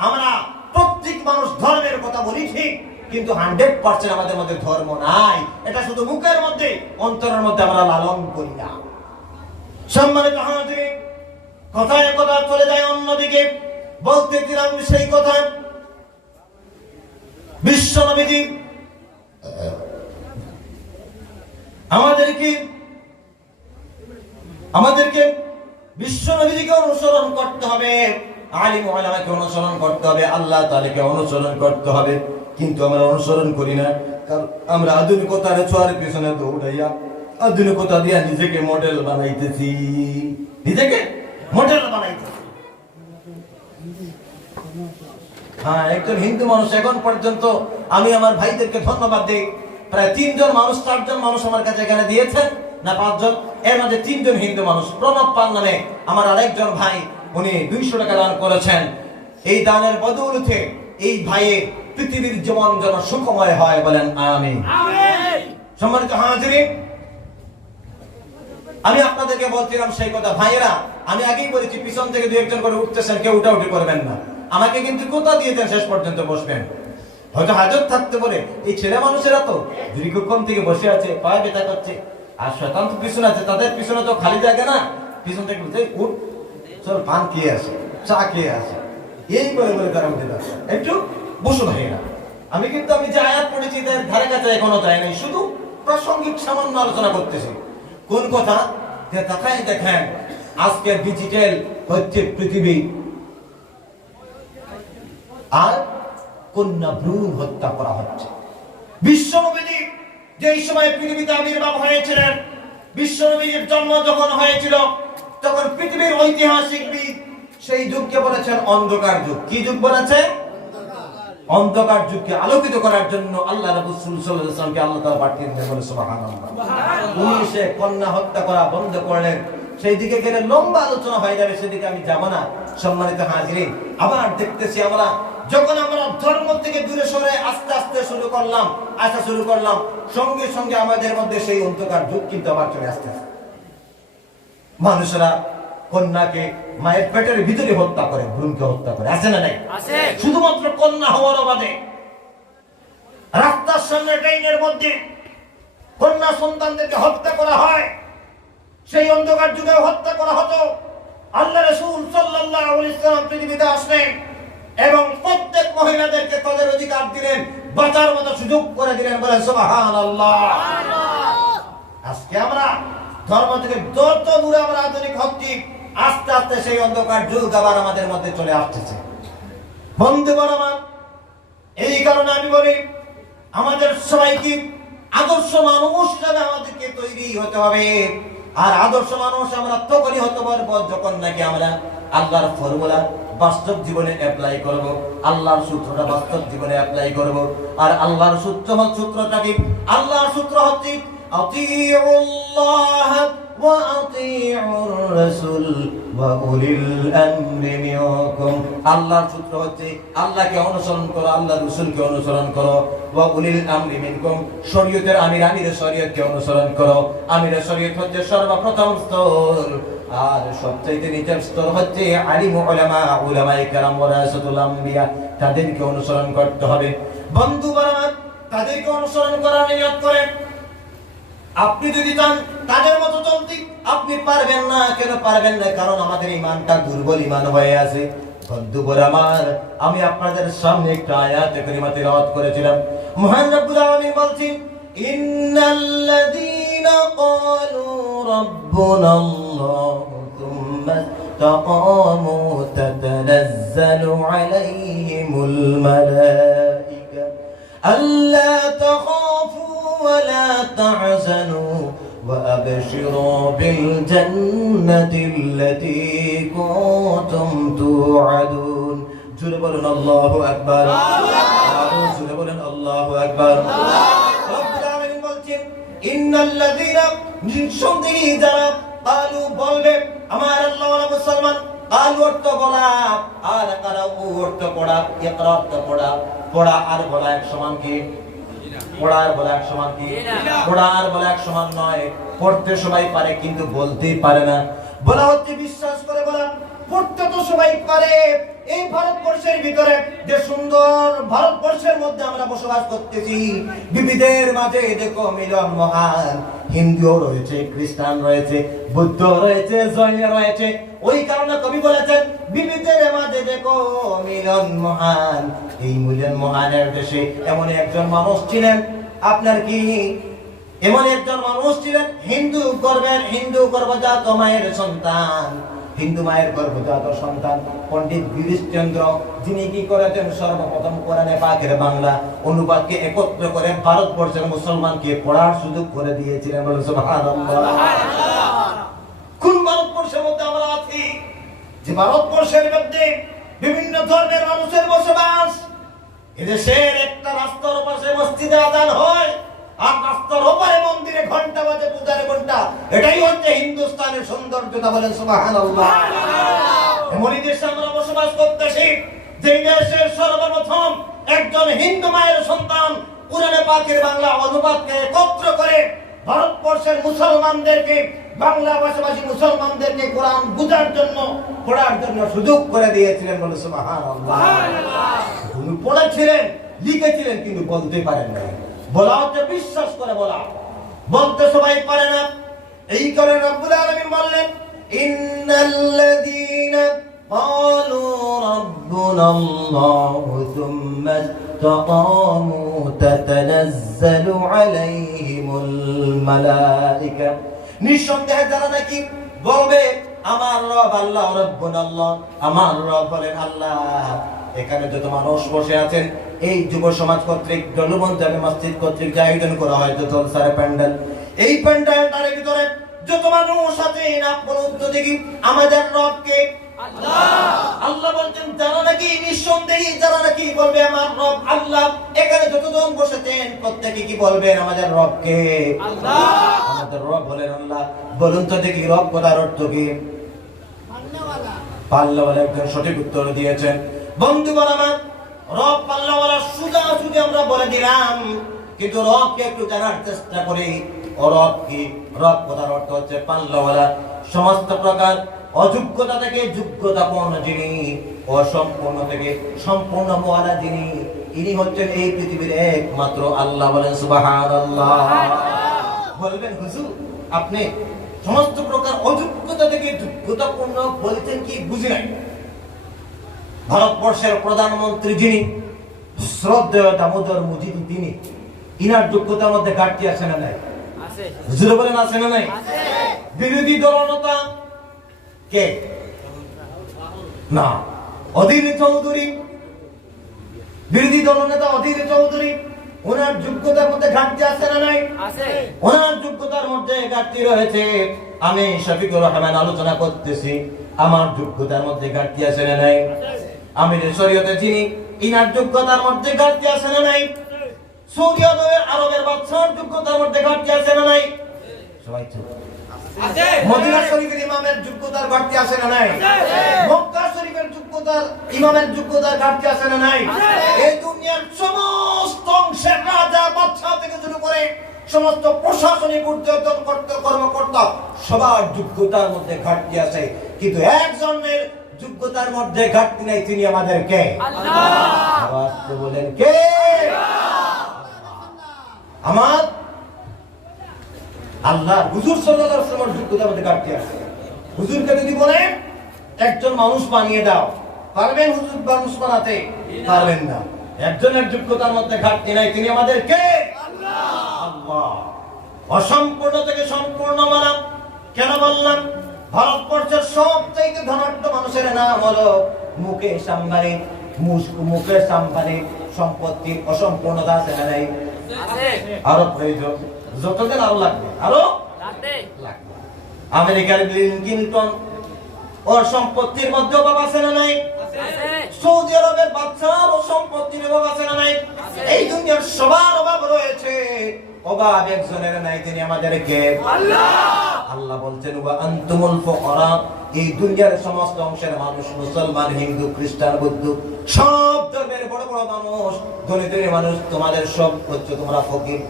আমরা প্রত্যেক মানুষ ধর্মের কথা বলি ঠিক, কিন্তু 100% আমাদের মধ্যে ধর্ম নাই। এটা শুধু মুখের মধ্যে, অন্তরের মধ্যে আমরা লালন করি না। সম্মানিত হাজিরিন, কথায় কথা চলে যায় অন্যদিকে। বলতেছিলাম সেই কথা, বিশ্বনবীজি আমাদেরকে বিশ্বনবীজিকে অনুসরণ করতে হবে, আলিম ওলামাকে অনুসরণ করতে হবে, আল্লাহ তাআলাকে অনুসরণ করতে হবে। কিন্তু আমরা অনুসরণ করি না, কারণ আমরা আধুনিকতার ছোঁয়ার পিছনে দৌড়াইয়া আধুনিকতা দিয়া নিজেকে মডেল বানাইতেছি, নিজেকে মডেল বানাইতেছি। হ্যাঁ, একজন হিন্দু মানুষ এখন পর্যন্ত আমি আমার ভাইদেরকে ধন্যবাদ দিই, প্রায় 3 জন মানুষ 4 জন মানুষ আমার কাছে এখানে দিয়েছেন না 5 জন, এর মধ্যে 3 জন হিন্দু মানুষ। প্রণব পাল নামে আমার আরেকজন ভাই, উনি 200 টাকা দান করেছেন। এই দানের বদৌলতে এই ভাইয়ের পৃথিবীর জীবন যেন সুখময় হয়, বলেন আমিন। সম্মানিত হাজিরিন, আমি আপনাদেরকে বলছিলাম সেই কথা, ভাইয়েরা আমি আগেই বলেছি পিছন থেকে 2-1 করে উঠতেছেন, কেউ উঠাউঠি করবেন না। আমাকে কিন্তু কথা দিয়েছেন শেষ পর্যন্ত বসবেন। হয়তো হাজত থাকতে পারে, এই ছেলে মানুষেরা তো দীর্ঘক্ষণ থেকে বসে আছে, পায়ে ব্যথা করছে, আর শয়তান তো পিছনে আছে, তাদের পিছনে তো খালি জায়গা না, পিছন থেকে বলছে উঠ, চল পান খেয়ে আসে, চা খেয়ে আসে, এই বলে তারা উঠে যাচ্ছে, একটু বসো ভাইয়েরা। আমি যে আয়াত পড়েছি তার ধারে কাছে এখনো যায় নাই, শুধু প্রাসঙ্গিক সামান্য আলোচনা করতেছি। কোন কথা? যে তাকাই দেখেন আজকে ডিজিটাল হচ্ছে পৃথিবী, আর কন্যা ভ্রূণ হত্যা করা হচ্ছে। বিশ্বনবীজি যেই সময় পৃথিবীতে আবির্ভাব হয়েছিলেন, বিশ্বনবীর জন্ম যখন হয়েছিল, তখন পৃথিবীর ঐতিহাসিকবিদ সেই যুগকে বলেছেন অন্ধকার যুগ। কি যুগ বলেছে? অন্ধকার যুগকে আলোকিত করার জন্য আল্লাহ রাসূল সাল্লাল্লাহু আলাইহি ওয়াসাল্লামকে আল্লাহ তাআলা পাঠিয়ে দিলেন, বলে সুবহানাল্লাহ। উনি সে কন্যা হত্যা করা বন্ধ করলেন। সেই দিকে গেলে লম্বা আলোচনা হয়ে যাবে, সেদিকে আমি যাব না। সম্মানিত হাজিরিন, আবার দেখতেছি আমরা যখন আমরা ধর্ম থেকে দূরে সরে আস্তে আস্তে আসা শুরু করলাম, সঙ্গে সঙ্গে আমাদের মধ্যে সেই অন্ধকার যুগ কিন্তু আবার চলে আসতেছে। মানুষেরা কন্যাকে মায়ের পেটের ভিতরে হত্যা করে, ভ্রূণকে হত্যা করে, আছে না নাই? শুধুমাত্র কন্যা হওয়ার বাদে রাস্তার সামনে ট্রেনের মধ্যে কন্যা সন্তানদেরকে হত্যা করা হয়। সেই অন্ধকার যুগে হত্যা করা হতো। আল্লাহ রাসূল সাল্লাল্লাহু আলাইহি ওয়াসাল্লাম পৃথিবীতে আসলেন এবং প্রত্যেক মহিলাদেরকে তাদের অধিকার দিলেন, বাঁচার মতো সুযোগ করে দিলেন, বলেন সুবহানাল্লাহ। আজকে আমরা ধর্ম থেকে যত দূরে আমরা আধুনিক হচ্ছি, আস্তে আস্তে সেই অন্ধকার যুগ আবার আমাদের মধ্যে চলে আসতেছে। বন্ধুগণ আমার, এই কারণে আমি বলি আমাদের সবাইকে আদর্শ মানুষ হিসেবে আমাদেরকে তৈরি হতে হবে। আর আদর্শ মানুষ আমরা তখনই হতে পারবো যখন নাকি আমরা আল্লাহর ফর্মুলা বাস্তব জীবনে অ্যাপ্লাই করব, আল্লাহর সূত্রটা বাস্তব জীবনে অ্যাপ্লাই করব। আর আল্লাহর সূত্রটা কি? আল্লাহর সূত্র হচ্ছে আতিউল্লাহ ওয়া আতিউর রাসূল ওয়া উলিল আমরি মিনকুম। আল্লাহর সূত্র হচ্ছে আল্লাহকে অনুসরণ করো, আল্লাহর রাসূলকে অনুসরণ করো। ওয়া উলিল আমরি মিনকুম, শরীয়তের আমিরের শরীয়তকে অনুসরণ করো। আমিরের শরীয়ত হচ্ছে সর্বপ্রথম স্তর, আর সবচেয়ে নিচের স্তর হচ্ছে আলিম উলামায়ে কেরাম ওয়ারাসাতুল আম্বিয়া, তাদেরকে অনুসরণ করতে হবে। বন্ধু বারাত, তাদেরকে অনুসরণ করার নিয়ত করেন। আপনি যদি চান তাদের মতো চলতে, আপনি পারবেন না। কেন পারবেন না? কারণ আমাদের ঈমানটা দুর্বল ঈমান হয়ে আছে। বন্ধুরা আমার, আমি আপনাদের সামনে একটা আয়াত কারিমা তেলাওয়াত করেছিলাম। মহান রব্বুল আলামিন বলছেন, ইন্নাল্লাযীনা ক্বালু রাব্বুনাল্লাহু থুম্মা ইসতাকামু তাতানাজ্জালু আলাইহিমুল মালায়েকা আল্লা তাখাফু ওয়া লা তাহজানু ওয়া আবশিরু বিল জান্নাতিল্লাতী কুনতুম তুআদুন। জোরে বলুন আল্লাহু আকবার। আরো জোরে বলুন আল্লাহু আকবার। রব্বুল আলামিন বলছেন, ইন্নাল্লাযীনা, নিঃসন্দেহে যারা কালু বলবে আমার আল্লাহ ওয়া মুসলমান, কালু অর্থ বলা, আর কারাউ অর্থ পড়া, ইকরা অর্থ পড়া। পড়া আর বলা এক সমান কি? পড়া আর বলা এক সমান কি? পড়া আর বলা এক সমান নয়। পড়তে সবাই পারে কিন্তু বলতেই পারে না। বলা হচ্ছে বিশ্বাস করে বলা, পড়তে তো সবাই পারে। এই ভারতবর্ষের ভিতরে যে সুন্দর ভারতবর্ষের মধ্যে আমরা বসবাস করতেছি, বিবিধের মাঝে দেখো মিলন মহান। হিন্দুও রয়েছে, খ্রিস্টান রয়েছে, বুদ্ধ রয়েছে, জৈন রয়েছে। ওই কারণে কবি বলেছেন, বিবিধের মাঝে দেখো মিলন মহান। এই মিলন মহানের দেশে এমন একজন মানুষ ছিলেন, আপনার কি এমন একজন মানুষ ছিলেন, হিন্দু গর্ভজাত মায়ের সন্তান, হিন্দু মায়ের গর্ভজাত সন্তান পণ্ডিত গিরিশচন্দ্র, যিনি কি করেছেন, সর্বপ্রথম কোরআনে পাকের বাংলা অনুবাদকে একত্র করে ভারতবর্ষের মুসলমানকে পড়ার সুযোগ করে দিয়েছিলেন। বলুন সুবহানাল্লাহ। কোন ভারতবর্ষের মধ্যে আমরা আছি, যে ভারতবর্ষের মধ্যে বিভিন্ন ধর্মের মানুষের বসবাস। এদেশের একটা রাস্তার পাশে মসজিদে আযান হয়, আর রাস্তার ওপারে মন্দিরে ঘন্টা বাজে, পূজার ঘন্টা। এটাই হচ্ছে হিন্দুস্তানের সৌন্দর্যতা। বলেন সুবহানাল্লাহ। এমনই দেশে আমরা বসবাস করতেছি, যে দেশের সর্বপ্রথম একজন হিন্দু মায়ের সন্তান কোরআনে পাকের বাংলা অনুবাদকে একত্র করে ভারতবর্ষের মুসলমানদেরকে, বাংলা ভাষাভাষী মুসলমানদেরকে কোরআন বুঝার জন্য, পড়ার জন্য সুযোগ করে দিয়েছিলেন। বলে সুবহানাল্লাহ। উনি পড়েছিলেন, লিখেছিলেন, কিন্তু বলতে পারেন না। বলা হচ্ছে বিশ্বাস করে বলা, বলতে সবাই পারে না। এই কারণে রব্বুল আলামিন বললেন, ইন্নাল্লাযীনা ক্বালু রাব্বুনাল্লাহু থুম্মা ইসতাকামু তাতানাজ্জালু আলাইহিমুল মালায়েকা। নিঃসন্দেহে যারা নাকি বলবে আমার রব আল্লাহ, রব্বুনাল্লাহ, আমার রব হলেন আল্লাহ। এখানে যত মানুষ বসে আছেন, এই যুব সমাজ কর্তৃক জলবন্ত জামে মসজিদ কর্তৃক যে আয়োজন করা হয়, যত জলসার প্যান্ডেল, এই প্যান্ডেলটার ভিতরে যত মানুষ আছেন, আপনারা উত্তর দেখি আমাদের রবকে আল্লাহ। আল্লাহ বলছেন, যারা নাকি নিঃসন্দেহে যারা নাকি বলবে আমার রব আল্লাহ, এখানে যতজন বসেছেন প্রত্যেকে কি বলবেন? আমাদের রবকে আল্লাহ। আমাদের রব বলেন আল্লাহ। বলুন তো দেখি রব কথার অর্থ কি? পাল্লাওয়ালা। পাল্লাওয়ালা একজন সঠিক উত্তর দিয়েছেন। বন্ধুগণ আমার, রব পাল্লাওয়ালা সোজাসুজি আমরা বলে দিলাম, কিন্তু রবকে একটু জানার চেষ্টা করি। রব কি? রব কথার অর্থ হচ্ছে পাল্লাওয়ালা। সমস্ত প্রকার অযোগ্যতা থেকে যোগ্যতাপূর্ণ যিনি, অসম্পূর্ণ থেকে সম্পূর্ণ ওয়ালা যিনি, ইনি হচ্ছেন এই পৃথিবীর একমাত্র আল্লাহ। বলেন সুবহানাল্লাহ। বলবেন হুজুর, আপনি সমস্ত প্রকার অযোগ্যতা থেকে যোগ্যতাপূর্ণ বলছেন কি? বুঝি নাই। ভারতবর্ষের প্রধানমন্ত্রী যিনি, শ্রদ্ধেয় দামোদর মুজিব, তিনি, ইনার যোগ্যতার মধ্যে ঘাটতি আছে না নাই? আছে। হুজুর বলেন আছে না নাই? আছে। বিরোধী দলনেতা কে? না, অধীর চৌধুরী। বিরোধী দলনেতা অধীর চৌধুরী, ওনার যোগ্যতার মধ্যে ঘাটতি আছে না নাই? আছে। ওনার যোগ্যতার মধ্যে ঘাটতি রয়েছে। আমি শফিকুর রহমান আলোচনা করতেছি, আমার যোগ্যতার মধ্যে ঘাটতি আছে না নাই? আমির শরীয়তে যিনি, ইনার যোগ্যতার মধ্যে ঘাটতি আছে না নাই? সৌদি আরবের বাদশার যোগ্যতার মধ্যে ঘাটতি আছে না নাই? সবাই চুপ। মদিনা শরীফের ইমামের যোগ্যতার ঘাটতি আছে না নাই? মক্কা শরীফের ইমামের যোগ্যতার ঘাটতি আছে না নাই? এই দুনিয়ার সমস্ত অংশের রাজা বাদশা থেকে শুরু করে সমস্ত প্রশাসনিক ঊর্ধ্বতন কর্মকর্তা সবার যোগ্যতার মধ্যে ঘাটতি আছে, কিন্তু একজনের যোগ্যতার মধ্যে ঘাটতি নাই, তিনি আমাদের কে? আল্লাহ। আওয়াজ করে বলেন কে? আমার আল্লাহ। হুজুর সাল্লাল্লাহু আলাইহি ওয়াসাল্লামের যোগ্যতার মধ্যে ঘাটতি আছে। হুজুরকে যদি বলে একজন মানুষ বানিয়ে দাও, পারবেন হুজুর মানুষ বানাতে? পারবেন না। একজনের যোগ্যতার মধ্যে ঘাটতি নাই, তিনি আমাদের কে? আল্লাহ। আল্লাহ। অসম্পূর্ণ থেকে সম্পূর্ণ মানা কেন বললাম? ভারতবর্ষের সবথেকে ধনাঢ্য মানুষের নাম হলো মুকেশ আম্বানি। মুকেশ আম্বানি সম্পত্তি অসম্পূর্ণতা আছে না নাই? আরো প্রয়োজন, যতদিন আরো লাগবে, আরো লাগবে। আমেরিকার বিল ক্লিনটন, ওর সম্পত্তির মধ্যে অভাব আছে না নাই? সৌদি আরবের বাদশার ও সম্পত্তির অভাব আছে না নাই? এই দুনিয়ার সবার অভাব রয়েছে, অভাব একজনের নাই, তিনি আমাদের কে? আল্লাহ। আল্লাহ বলছেন ওয়া আনতুমুল ফুকারা, এই দুনিয়ার সমস্ত অংশের মানুষ, মুসলমান, হিন্দু, খ্রিস্টান, বৌদ্ধ, সব ধর্মের বড় বড় মানুষ, ধনী ধনী মানুষ, তোমাদের সব হচ্ছে তোমরা ফকির।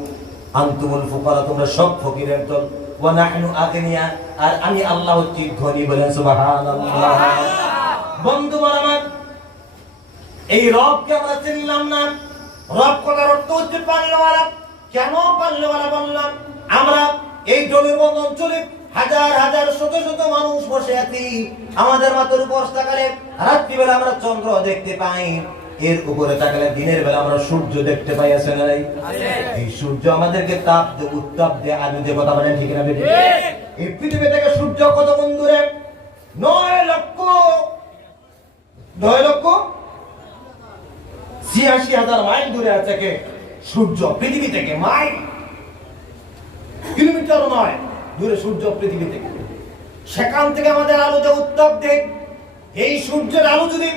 আনতুমুল ফুকারা, তোমরা সব ফকিরের দল। ওয়া নাহনু আগনিয়া, আর আমি আল্লাহ হচ্ছি ধনী। বলেন সুবহানাল্লাহ। বন্ধুগণ আমার, এই রবকে আমরা চিনলাম না। রব কথার অর্থ হচ্ছে পালনেওয়ালা। কেন পালনেওয়ালা বললাম? আমরা এই জমিবন্দ অঞ্চলে হাজার হাজার শত শত মানুষ বসে আছি, আমাদের মাথার উপর তাকালে রাত্রিবেলা আমরা চন্দ্র দেখতে পাই, এর উপরে তাকালে দিনের বেলা আমরা সূর্য দেখতে পাই, আছে না নাই? এই সূর্য আমাদেরকে তাপ দেয়, উত্তাপ দেয়, আলো দেয়, কথা বলেন ঠিক না? এই পৃথিবী থেকে সূর্য কত গুণ দূরে? 9,86,000 মাইল দূরে আছে কে? সূর্য পৃথিবী থেকে। মাইল, কিলোমিটারও নয় দূরে সূর্য পৃথিবী থেকে। সেখান থেকে আমাদের আলো যে উত্তাপ দেয়, এই সূর্যের আলো যদি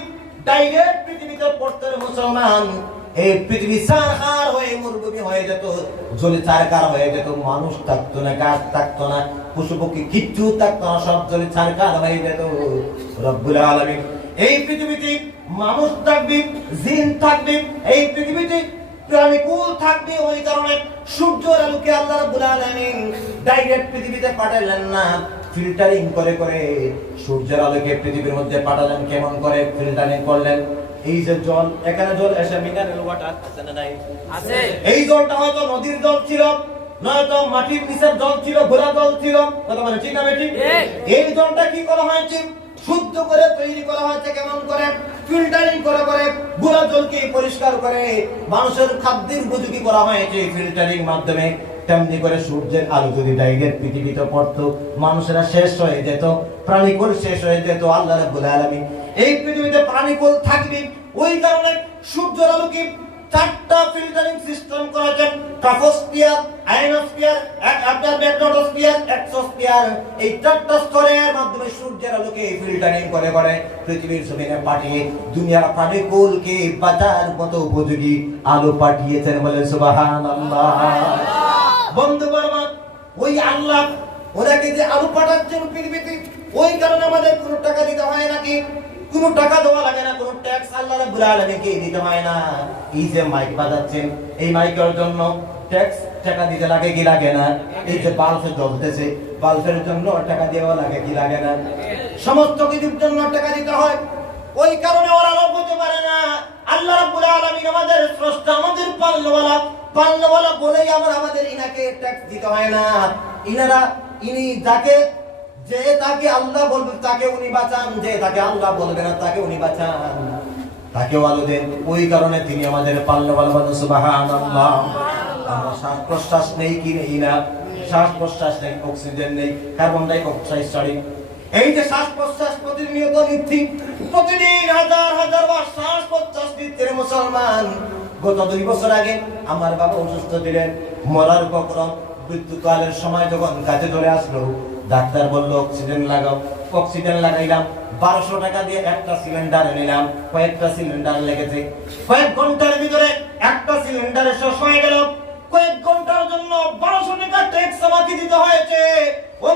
ডাইরেক্ট পৃথিবীতে পড়তে, মুসলমান, এই পৃথিবী ছারখার হয়ে মরুভূমি হয়ে যেত, জ্বলে ছারখার হয়ে যেত, মানুষ থাকতো না, গাছ থাকতো না, পশু পক্ষী কিচ্ছু থাকতো না, সব জ্বলে ছারখার হয়ে যেত। রব্বুল আলামিন এই পৃথিবীতে মানুষ থাকবে, জিন থাকবে, এই পৃথিবীতে প্রাণীকুল থাকবে। ওই কারণে সূর্যের আলোকে আল্লাহ রাব্বুল আলামিন ডাইরেক্ট পৃথিবীতে পাঠালেন না, ফিল্টারিং করে করে সূর্যের আলোকে পৃথিবীর মধ্যে পাঠালেন। কেমন করে ফিল্টারিং করলেন? এই যে জল, এখানে জল এসে মিনারেল ওয়াটার আছে না নাই? আছে। এই জলটা হয়তো নদীর জল ছিল, নয়তো মাটির নিচের জল ছিল, ঘোলা জল ছিল, কথা বলে ঠিক না বেঠিক? এই জলটা কি করা হয়েছে? শুদ্ধ করে তৈরি করা হয়েছে। কেমন করে? ফিল্টারিং করে করে ঘোলা জলকে পরিষ্কার করে মানুষের খাদ্যের উপযোগী করা হয়েছে ফিল্টারিং মাধ্যমে। তেমনি করে সূর্যের আলো যদি ডাইরেক্ট পৃথিবীতে পড়তো, মানুষেরা শেষ হয়ে যেত, প্রাণীকুল শেষ হয়ে যেত। আল্লাহ রাব্বুল আলামিন এই পৃথিবীতে প্রাণীকুল থাকবে, ওই কারণে সূর্যের আলোকে 4টা ফিল্টারিং সিস্টেম করেছেন। ট্রপোস্ফিয়ার, আয়নোস্ফিয়ার, ম্যাগনেটোস্ফিয়ার, এক্সোস্ফিয়ার, এই 4টা স্তরের মাধ্যমে সূর্যের আলোকে ফিল্টারিং করে করে পৃথিবীর জমিনে পাঠিয়ে দুনিয়ার প্রাণীকুলকে বাঁচার মতো উপযোগী আলো পাঠিয়েছেন। বলেন সুবহানাল্লাহ। বন্ধুগণ আমার, ওই আল্লাহ ওনাকে যে আলো পাঠাচ্ছেন পৃথিবীতে, ওই কারণে আমাদের কোনো টাকা দিতে হয় নাকি? কোনো টাকা দেওয়া লাগে না, কোনো ট্যাক্স আল্লাহ রাব্বুল আলামিনকে দিতে হয় না। এই যে মাইক বাজাচ্ছেন, এই মাইকের জন্য ট্যাক্স টাকা দিতে লাগে কি লাগে না? এই যে বাল্ব জ্বলতেছে, বাল্বের জন্য টাকা দেওয়া লাগে কি লাগে না? সমস্ত কিছুর জন্য টাকা দিতে হয়। ওই কারণে ওরা আলো হতে পারে না। আল্লাহ রাব্বুল আলামিন আমাদের স্রষ্টা, আমাদের পালনেওয়ালা, পালনেওয়ালা বলেই আমরা আমাদের ইনাকে ট্যাক্স দিতে হয় না। ইনি যাকে, যে তাকে আল্লাহ বলবে তাকে উনি বাঁচান, যে তাকে আল্লাহ বলবে না তাকে উনি বাঁচান, তাকেও আলো দেন। ওই কারণে তিনি আমাদের পালনেওয়ালা। বলেন সুবহানাল্লাহ। আমরা শ্বাস প্রশ্বাস নেই কি নেই না? শ্বাস প্রশ্বাস নেই, অক্সিজেন নেই, কার্বন ডাই অক্সাইড ছাড়ি। এই যে শ্বাস প্রশ্বাস প্রতিনিয়ত নিচ্ছি, প্রতিদিন হাজার হাজার বার শ্বাস প্রশ্বাস নিচ্ছে মুসলমান। গত 2 বছর আগে আমার বাবা অসুস্থ ছিলেন, মরার উপক্রম। মৃত্যুকালের সময় যখন কাজে চলে আসলো, ডাক্তার বলল অক্সিজেন লাগাও। অক্সিজেন লাগাইলাম, 1200 টাকা দিয়ে একটা সিলিন্ডার নিলাম, কয়েকটা সিলিন্ডার লেগেছে, কয়েক ঘন্টার ভিতরে একটা সিলিন্ডারে শেষ হয়ে গেল, কয়েক ঘন্টার জন্য 1200 টাকা ট্যাক্স আমাকে দিতে হয়েছে। ও